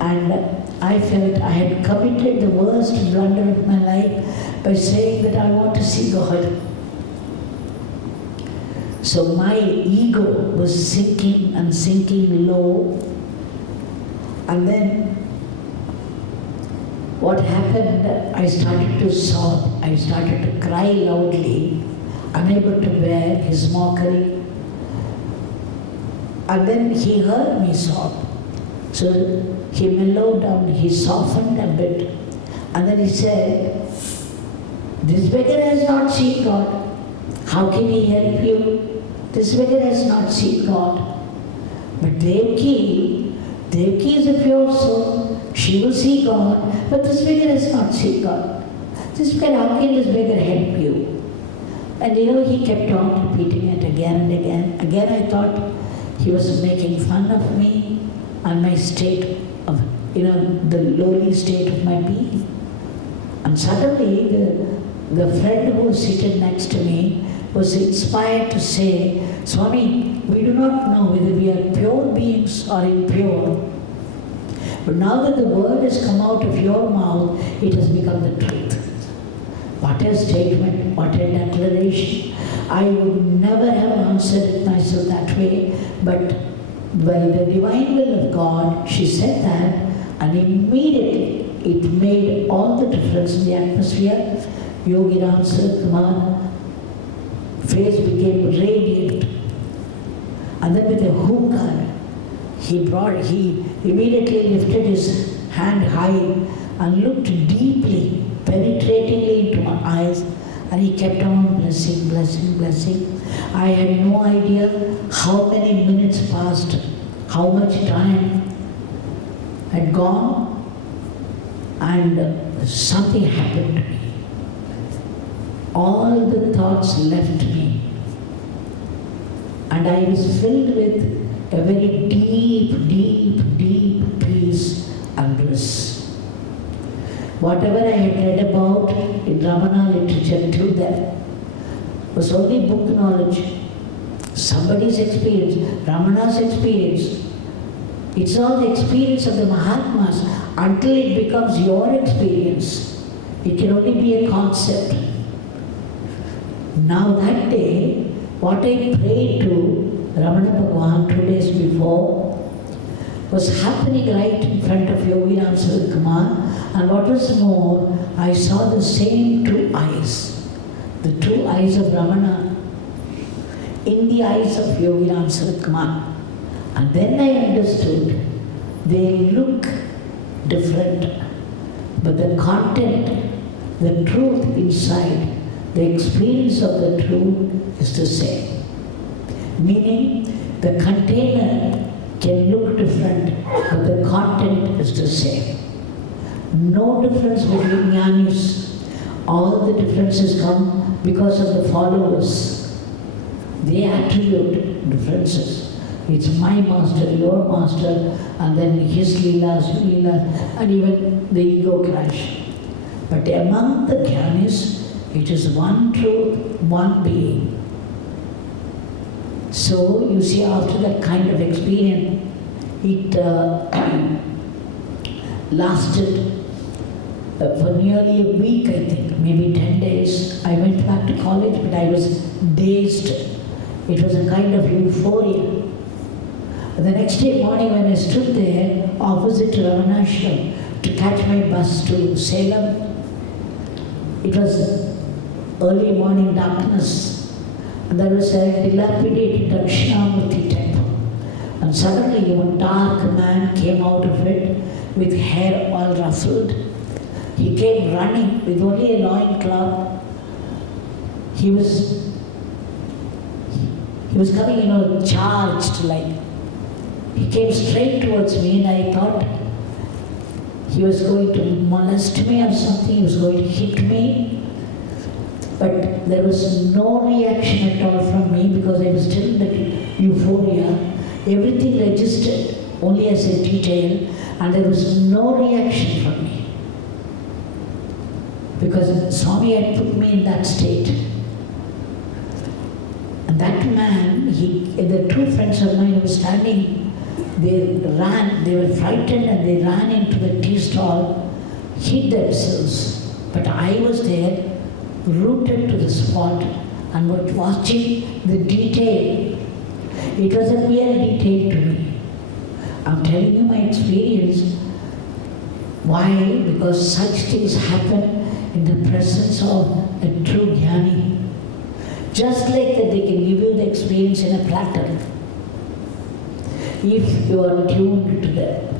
And I felt I had committed the worst blunder of my life by saying that I want to see God. So my ego was sinking and sinking low. And then what happened, I started to sob. I started to cry loudly, unable to bear his mockery. And then he heard me sob. So he mellowed down, he softened a bit. And then he said, "This beggar has not seen God. How can he help you? This beggar has not seen God. But Devaki is a pure soul. She will see God. But this beggar has not seen God. How can this beggar help you?" And he kept on repeating it again and again. Again I thought he was making fun of me and my state of, the lowly state of my being. And suddenly the friend who was seated next to me was inspired to say, "Swami, we do not know whether we are pure beings or impure. But now that the word has come out of your mouth, it has become the truth." What a statement, what a declaration. I would never have answered it myself that way, but by the divine will of God, she said that And immediately it made all the difference in the atmosphere. Yogi Ramsuratkumar face became radiant. And then with a hookah, he immediately lifted his hand high and looked deeply, penetratingly into my eyes, and he kept on blessing, blessing, blessing. I had no idea how many minutes passed, how much time had gone, and something happened to me. All the thoughts left me, and I was filled with a very deep, deep, deep peace and bliss. Whatever I had read about in Ramana literature till then was only book knowledge, somebody's experience, Ramana's experience. It's all the experience of the Mahatmas. Until it becomes your experience, it can only be a concept. Now that day, what I prayed to Ramana Bhagwan 2 days before was happening right in front of Yogi Ramsuratkumar, and what was more, I saw the same two eyes, the two eyes of Ramana in the eyes of Yogi Ramsuratkumar. And then I understood they look different, but the content, the truth inside, the experience of the truth is the same. Meaning, the container can look different, but the content is the same. No difference between jnanis. All the differences come because of the followers. They attribute differences. It's my master, your master, and then his leelas, your leelas, and even the ego clash. But among the jnanis, it is one truth, one being. So, you see, after that kind of experience, it lasted for nearly a week, I think, maybe 10 days. I went back to college, but I was dazed. It was a kind of euphoria. The next day morning, when I stood there opposite to Ramanashram to catch my bus to Salem, it was early morning darkness, and there was a dilapidated Dakshinamurti temple. And suddenly a dark man came out of it with hair all ruffled. He came running with only a loincloth. He was coming, charged like. He came straight towards me, and I thought he was going to molest me or something, he was going to hit me. But there was no reaction at all from me because I was still in the euphoria. Everything registered only as a detail, and there was no reaction from me. Because Swami had put me in that state. And that man, the two friends of mine who were standing, they were frightened and they ran into the tea stall, hid themselves. But I was there, rooted to the spot, and was watching the detail. It was a real detail to me. I'm telling you my experience. Why? Because such things happen in the presence of a true jnani. Just like that, they can give you the experience in a platter, if you are tuned to them.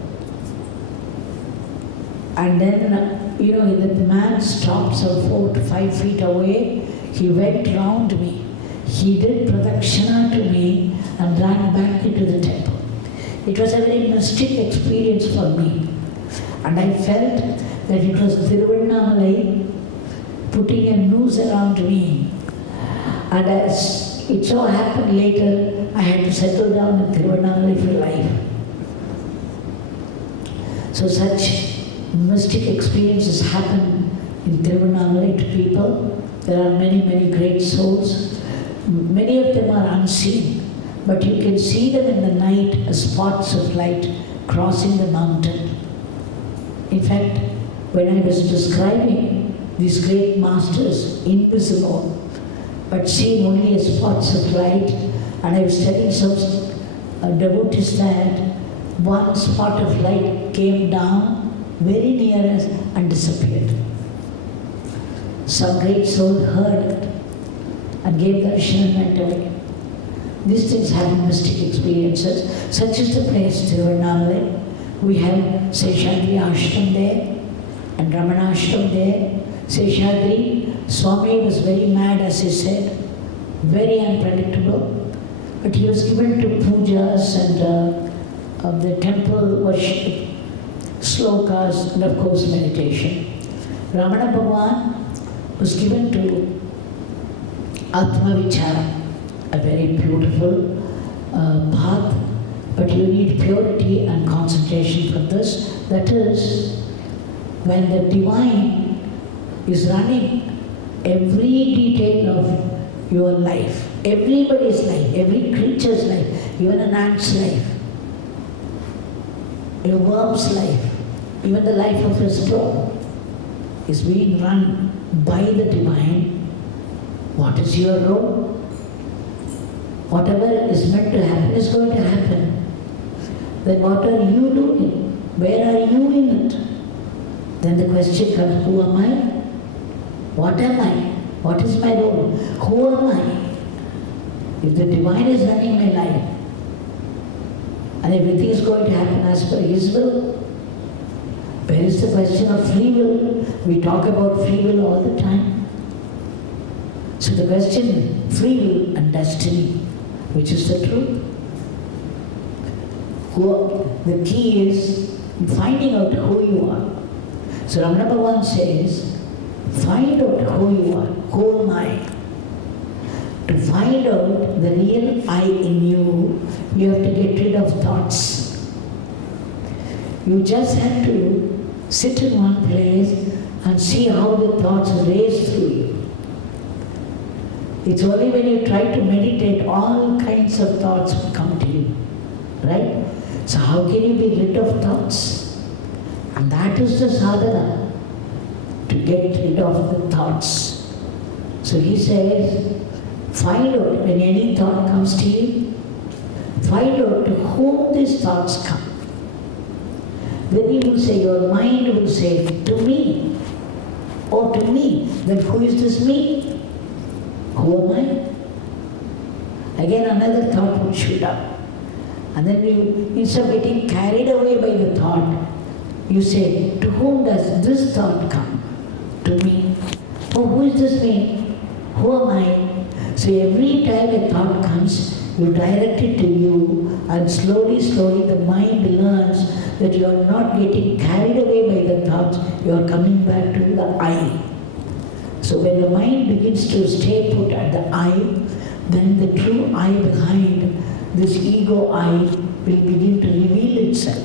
And then, the man stopped some 4 to 5 feet away. He went round me. He did pradakshina to me and ran back into the temple. It was a very mystic experience for me. And I felt that it was Tiruvannamalai putting a noose around me. And as it so happened later, I had to settle down in Tiruvannamalai for life. So such mystic experiences happen in Tiruvannamalai to people. There are many, many great souls. Many of them are unseen, but you can see them in the night as spots of light crossing the mountain. In fact, when I was describing these great masters, invisible, but seen only as spots of light, and I was telling some devotees that one spot of light came down very near us and disappeared. Some great soul heard it and gave darshan and went away. These things happen, mystic experiences. Such is the place, Tiruvannamalai. We have Seshadri Ashram there and Ramana Ashram there. Seshadri, Swami was very mad, as he said, very unpredictable. But he was given to pujas and of the temple worship, slokas, and of course meditation. Ramana Bhagwan was given to Atma Vichara, a very beautiful path, but you need purity and concentration for this. That is, when the divine is running every detail of your life, everybody's life, every creature's life, even an ant's life, a worm's life, even the life of a stone is being run by the divine. What is your role? Whatever is meant to happen is going to happen. Then what are you doing? Where are you in it? Then the question comes, who am I? What am I? What is my role? Who am I? If the divine is running my life, and everything is going to happen as per his will, where is the question of free will? We talk about free will all the time. So the question is free will and destiny, which is the truth. The key is finding out who you are. So Ramana Bhagwan says, find out who you are. Who am I? To find out the real I in you, you have to get rid of thoughts. You just have to sit in one place and see how the thoughts race through you. It's only when you try to meditate, all kinds of thoughts will come to you. Right? So how can you be rid of thoughts? And that is the sadhana, to get rid of the thoughts. So he says, find out when any thought comes to you, find out to whom these thoughts come. Then you will say, your mind will say, to me. Oh, to me. Then who is this me? Who am I? Again another thought would shoot up. And then you, instead of getting carried away by the thought, you say, to whom does this thought come? To me. Oh, who is this me? Who am I? So every time a thought comes, you direct it to you, and slowly, slowly the mind learns that you are not getting carried away by the thoughts, you are coming back to the I. So when the mind begins to stay put at the I, then the true I behind this ego I will begin to reveal itself.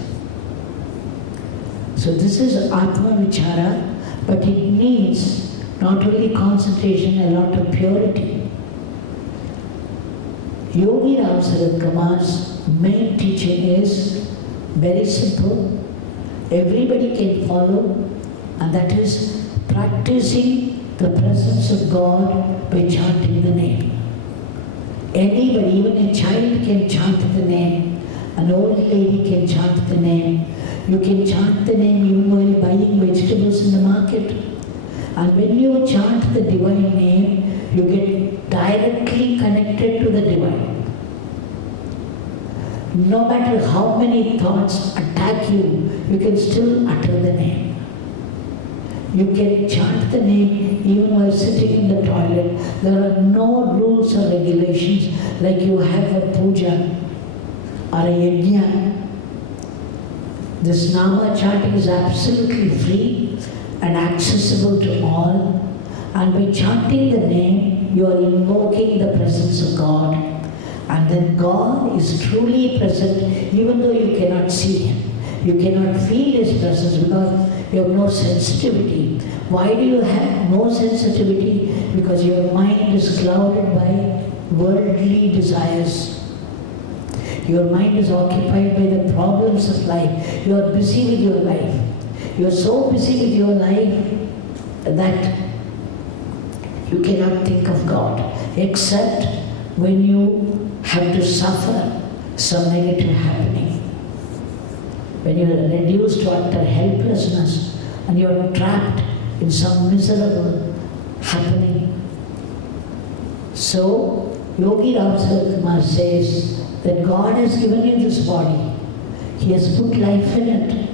So this is Atma Vichara, but it needs not only concentration, a lot of purity. Yogi Ramsuratkumar's main teaching is very simple. Everybody can follow, and that is practicing the presence of God by chanting the name. Anybody, even a child can chant the name, an old lady can chant the name. You can chant the name even while buying vegetables in the market. And when you chant the divine name, you get directly connected to the divine. No matter how many thoughts attack you, you can still utter the name. You can chant the name even while sitting in the toilet. There are no rules or regulations like you have a puja or a yajna. This Nama chanting is absolutely free and accessible to all. And by chanting the name, you are invoking the presence of God. And then God is truly present even though you cannot see Him. You cannot feel His presence because you have no sensitivity. Why do you have no sensitivity? Because your mind is clouded by worldly desires. Your mind is occupied by the problems of life. You are busy with your life. You are so busy with your life that you cannot think of God, except when you have to suffer some negative happening. when you are reduced to utter helplessness and you are trapped in some miserable happening. So, Yogi Ramsuratkumar says that God has given you this body. He has put life in it.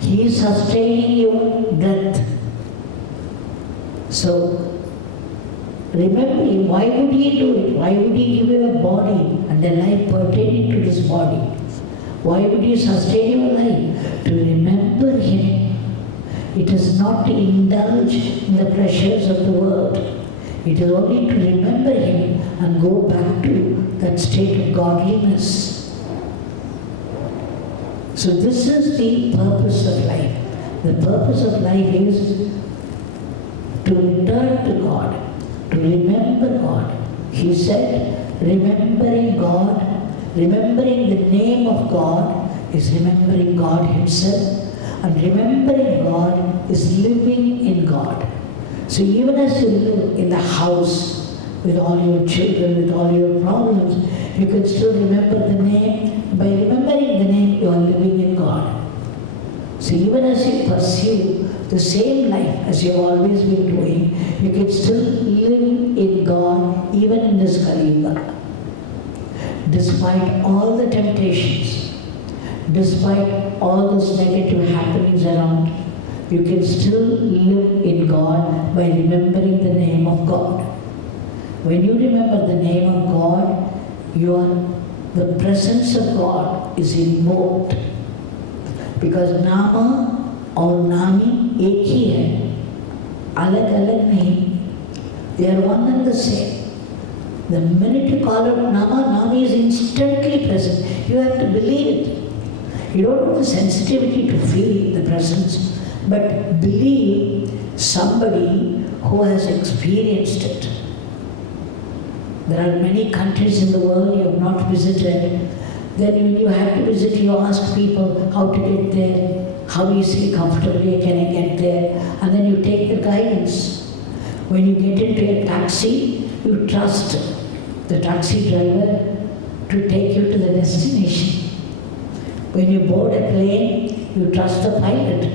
He is sustaining your death. So, remember Him. Why would He do it? Why would He give you a body and a life pertaining to this body? Why would He sustain your life? To remember Him. It is not to indulge in the pleasures of the world. It is only to remember Him and go back to that state of godliness. So this is the purpose of life. The purpose of life is to return to God, to remember God. He said, remembering God, remembering the name of God is remembering God Himself, and remembering God is living in God. So even as you live in the house with all your children, with all your problems, you can still remember the name. By remembering the name, you are living in God. So even as you pursue the same life as you have always been doing, you can still live in God even in this Kali Yuga. Despite all the temptations, despite all those negative happenings around, you can still live in God by remembering the name of God. When you remember the name of God, the presence of God is invoked. Because Nama or Nami एक ही है, अलग अलग नहीं. They are one and the same. The minute you call out Nama, Nami is instantly present. You have to believe it. You don't have the sensitivity to feel the presence, but believe somebody who has experienced it. There are many countries in the world you have not visited. Then when you have to visit, you ask people how to get there, how easily, comfortably can I get there, and then you take the guidance. When you get into a taxi, you trust the taxi driver to take you to the destination. When you board a plane, you trust the pilot.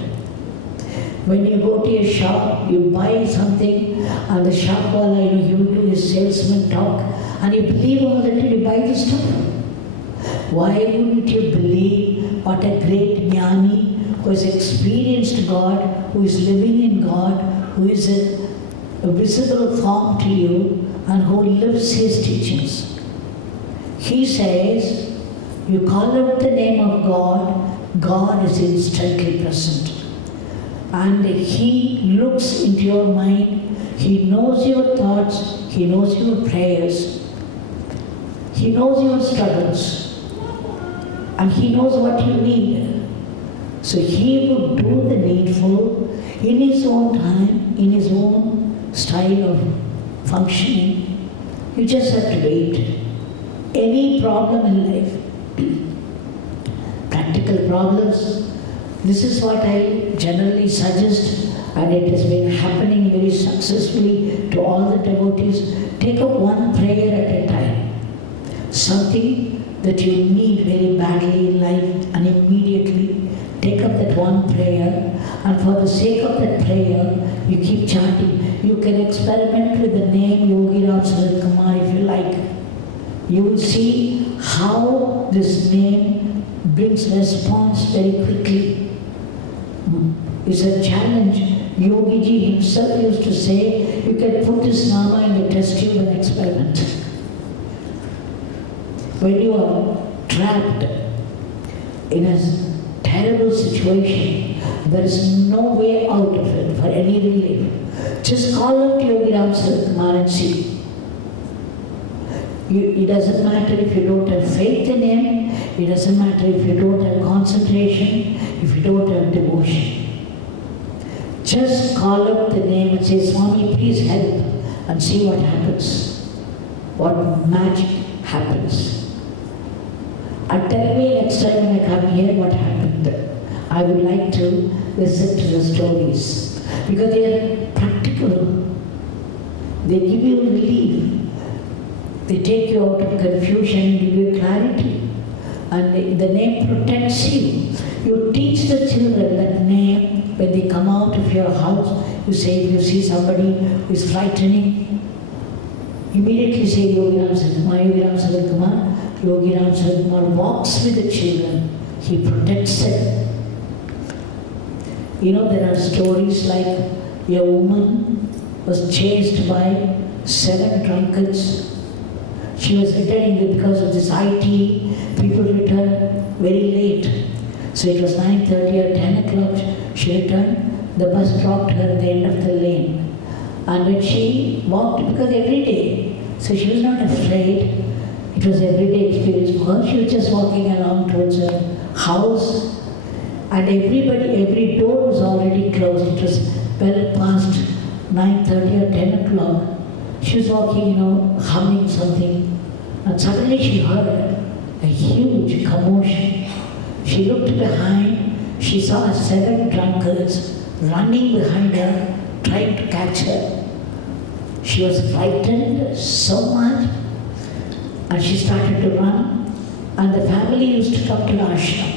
When you go to a shop, you buy something and the shop wala, he will do his salesman talk and you believe all that and you buy the stuff. Why wouldn't you believe what a great jnani who has experienced God, who is living in God, who is a visible form to you and who lives His teachings? He says, you call out the name of God, God is instantly present. And He looks into your mind, He knows your thoughts, He knows your prayers, He knows your struggles, and He knows what you need. So He will do the needful in His own time, in His own style of functioning. You just have to wait. Any problem in life, practical problems, this is what I generally suggest, and it has been happening very successfully to all the devotees. Take up one prayer at a time. Something that you need very badly in life, and immediately take up that one prayer, and for the sake of that prayer, you keep chanting. You can experiment with the name Yogi Ramsuratkumar if you like. You will see how this name brings response very quickly. It's a challenge. Yogi Ji himself used to say, you can put this Nama in the test tube and experiment. When you are trapped in a terrible situation, there is no way out of it for any relief. Just call out Yogi Ramsuratkumar and see. It doesn't matter if you don't have faith in Him, it doesn't matter if you don't have concentration, if you don't have devotion. Just call out the name and say, Swami, please help, and see what happens. What magic happens. And tell me next time when I come here what happened. I would like to listen to the stories because they are practical. They give you relief. They take you out of confusion, give you clarity. And the name protects you. You teach the children that name when they come out of your house. You say, if you see somebody who is frightening, immediately say Yogi Ramsuratkumar, Yogi Ramsuratkumar. Yogi Ramsuratkumar walks with the children. He protects them. You know, there are stories like a woman was chased by 7 drunkards. She was returning because of this IT, people return very late. So it was 9:30 or 10 o'clock, she returned. The bus dropped her at the end of the lane. And when she walked, because every day, so she was not afraid. It was everyday experience for her. She was just walking along towards her house. And every door was already closed. It was well past 9:30 or 10 o'clock. She was walking, humming something. And suddenly she heard a huge commotion. She looked behind. She saw 7 drunkards running behind her, trying to catch her. She was frightened so much. And she started to run. And the family used to come to the ashram.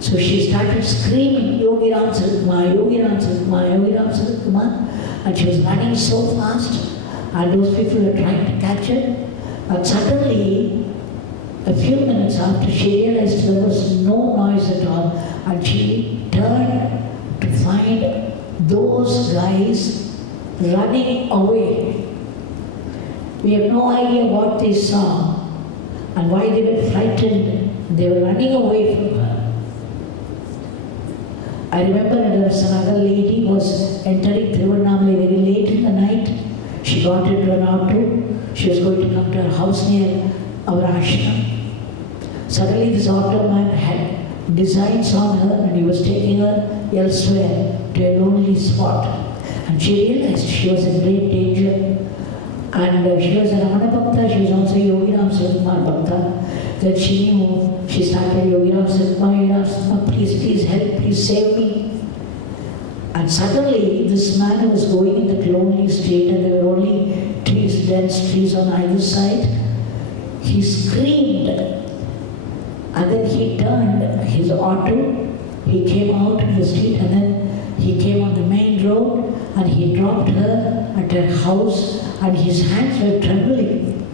So she started screaming, Yogi Ramsuratkumar, Yogi Ramsuratkumar, Yogi Ramsuratkumar. And she was running so fast. And those people were trying to catch her. But suddenly, a few minutes after, she realized there was no noise at all. And she turned to find those guys running away. We have no idea what they saw and why they were frightened. They were running away from her. I remember there was another lady who was entering Tiruvannamalai very late in the night. She got into an auto. She was going to come to her house near our ashram. Suddenly this auto man had designs on her and he was taking her elsewhere to a lonely spot. And she realized she was in great danger. And she was a Ramana Bhakta, she was also a Yogi Ramsuratkumar Bhakta. That she knew, she started Yogi Ramsuratkumar, Yogi Ramsuratkumar, please help, please save me. And suddenly this man was going in that lonely state and there were only trees, dense trees on either side. He screamed and then he turned his auto, he came out of the street and then he came on the main road and he dropped her at her house and his hands were trembling.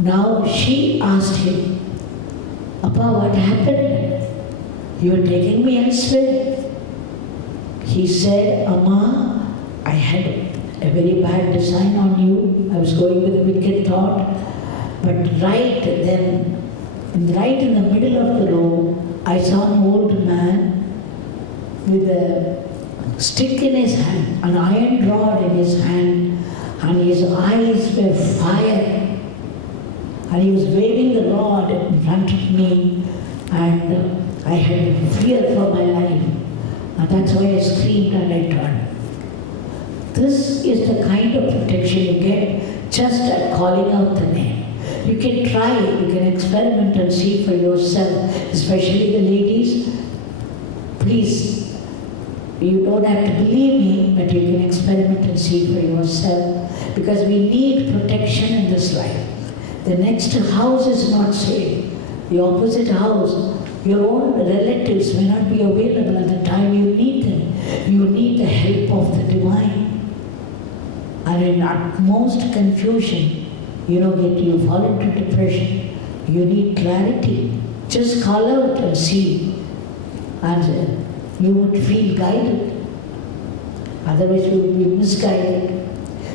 Now she asked him, Appa, what happened? You were taking me elsewhere. He said, Amma, I had a very bad design on you. I was going with a wicked thought. But right in the middle of the road, I saw an old man with a stick in his hand, an iron rod in his hand, and his eyes were fire. And he was waving the rod in front of me, and I had fear for my life. And that's why I screamed and I turned. This is the kind of protection you get just at calling out the name. You can try, you can experiment and see for yourself, especially the ladies. Please, you don't have to believe me, but you can experiment and see for yourself, because we need protection in this life. The next house is not safe. The opposite house, your own relatives may not be available at the time you need them. You need the help of the divine. And in utmost confusion, you fall into depression. You need clarity. Just call out and see. And you would feel guided. Otherwise you would be misguided.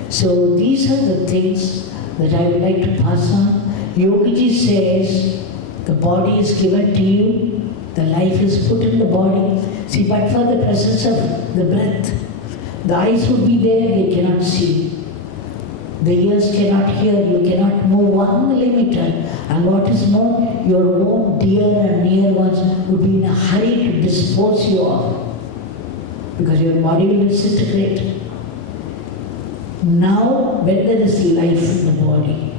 So these are the things that I would like to pass on. Yogiji says, the body is given to you, the life is put in the body. See, but for the presence of the breath, the eyes would be there, they cannot see. The ears cannot hear, you cannot move 1 millimeter. And what is more, your own dear and near ones would be in a hurry to dispose you of, because your body will disintegrate. Now, when there is life in the body,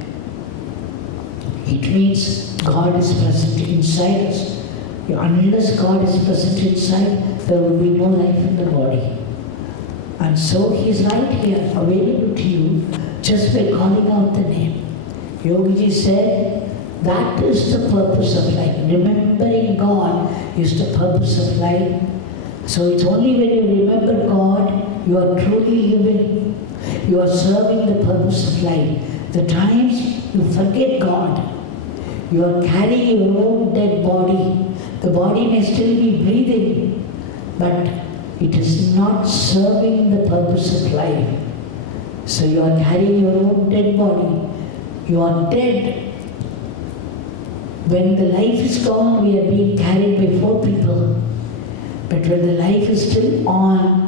it means God is present inside us. Unless God is present inside, there will be no life in the body. And so He is right here, available to you, just by calling out the name. Yogiji said, That is the purpose of life. Remembering God is the purpose of life. So it's only when you remember God, you are truly living. You are serving the purpose of life. The times you forget God, you are carrying your own dead body. The body may still be breathing, but it is not serving the purpose of life. So you are carrying your own dead body. You are dead. When the life is gone, we are being carried by 4 people. But when the life is still on,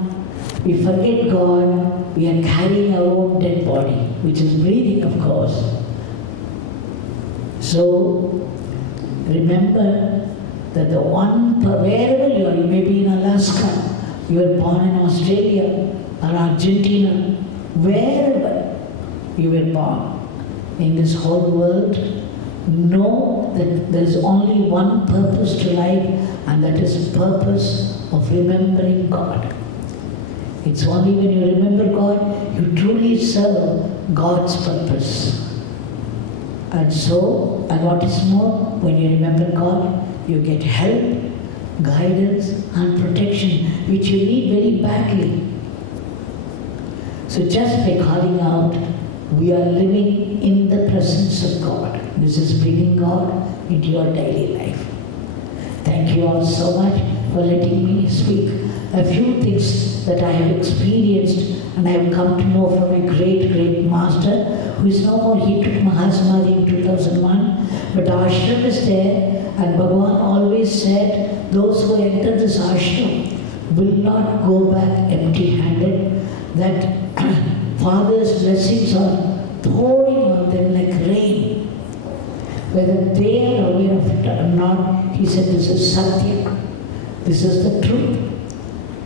we forget God, we are carrying our own dead body, which is breathing, of course. So, remember that the one, wherever you are, you may be in Alaska, you were born in Australia or Argentina, wherever you were born in this whole world, know that there is only one purpose to life, and that is the purpose of remembering God. It's only when you remember God, you truly serve God's purpose. And so, and what is more, when you remember God, you get help, guidance and protection, which you need very badly. So just by calling out, we are living in the presence of God. This is bringing God into your daily life. Thank you all so much for letting me speak a few things that I have experienced and I have come to know from a great, great master who is no more. He took Mahatma in 2001, but the ashram is there, and Bhagwan always said those who enter this ashram will not go back empty-handed, that Father's blessings are pouring on them like rain. Whether they are aware of it or not, he said this is Satya, this is the truth.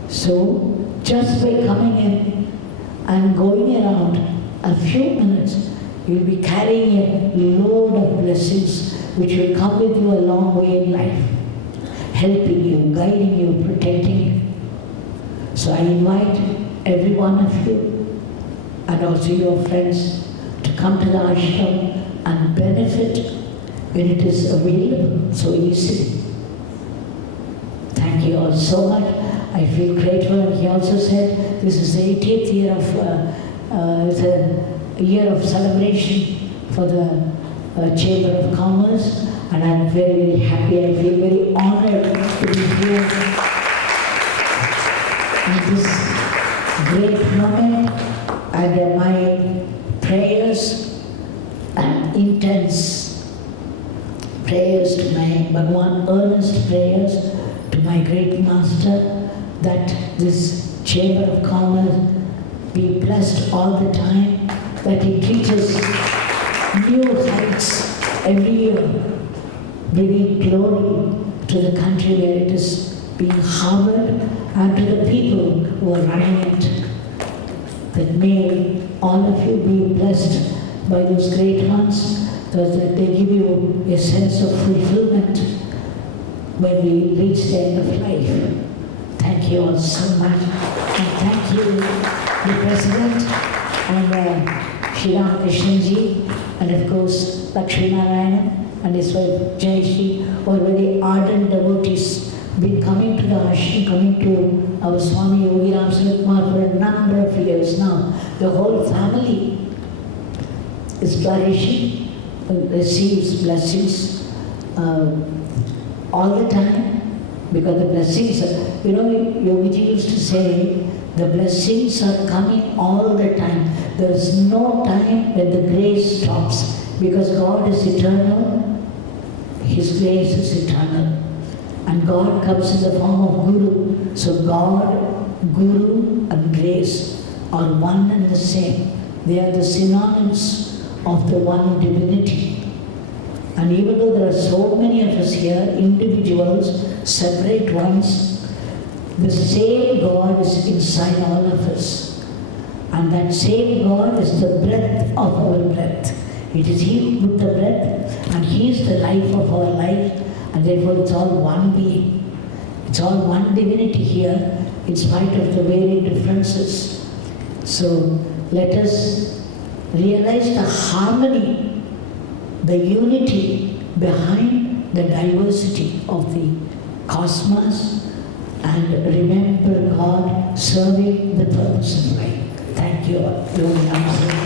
So, just by coming in and going around a few minutes, you'll be carrying a load of blessings which will come with you a long way in life, helping you, guiding you, protecting you. So I invite every one of you and also your friends to come to the ashram and benefit when it is available so easily. Thank you all so much. I feel grateful, and he also said this is the 80th year of the year of celebration for the Chamber of Commerce, and I'm very, very happy. I feel very honored to be here in this great moment, and my prayers and intense prayers to my Bhagwan, earnest prayers to my great master, that this Chamber of Commerce be blessed all the time, that it reaches new heights every year, bringing glory to the country where it is being harbored and to the people who are running it. That may all of you be blessed by those great ones, that they give you a sense of fulfillment when we reach the end of life. Thank you all so much, and thank you, the President, and Shri Ramakrishnaji, and of course Lakshmi Narayana and his wife Jai Shri, who are very ardent devotees, been coming to the ashram, coming to our Swami Yogi Ramsuratkumar for a number of years now. The whole family is flourishing, receives blessings all the time. Because the blessings are, Yogiji used to say, the blessings are coming all the time. There is no time when the grace stops. Because God is eternal, His grace is eternal. And God comes in the form of Guru. So God, Guru and grace are one and the same. They are the synonyms of the one divinity. And even though there are so many of us here, individuals, separate ones, the same God is inside all of us. And that same God is the breath of our breath. It is He who put the breath, and He is the life of our life, and therefore it's all one being. It's all one divinity here, in spite of the varying differences. So let us realize the harmony, the unity behind the diversity of the cosmos and remember God serving the purpose of life. Thank you, Yogi Ramsuratkumar.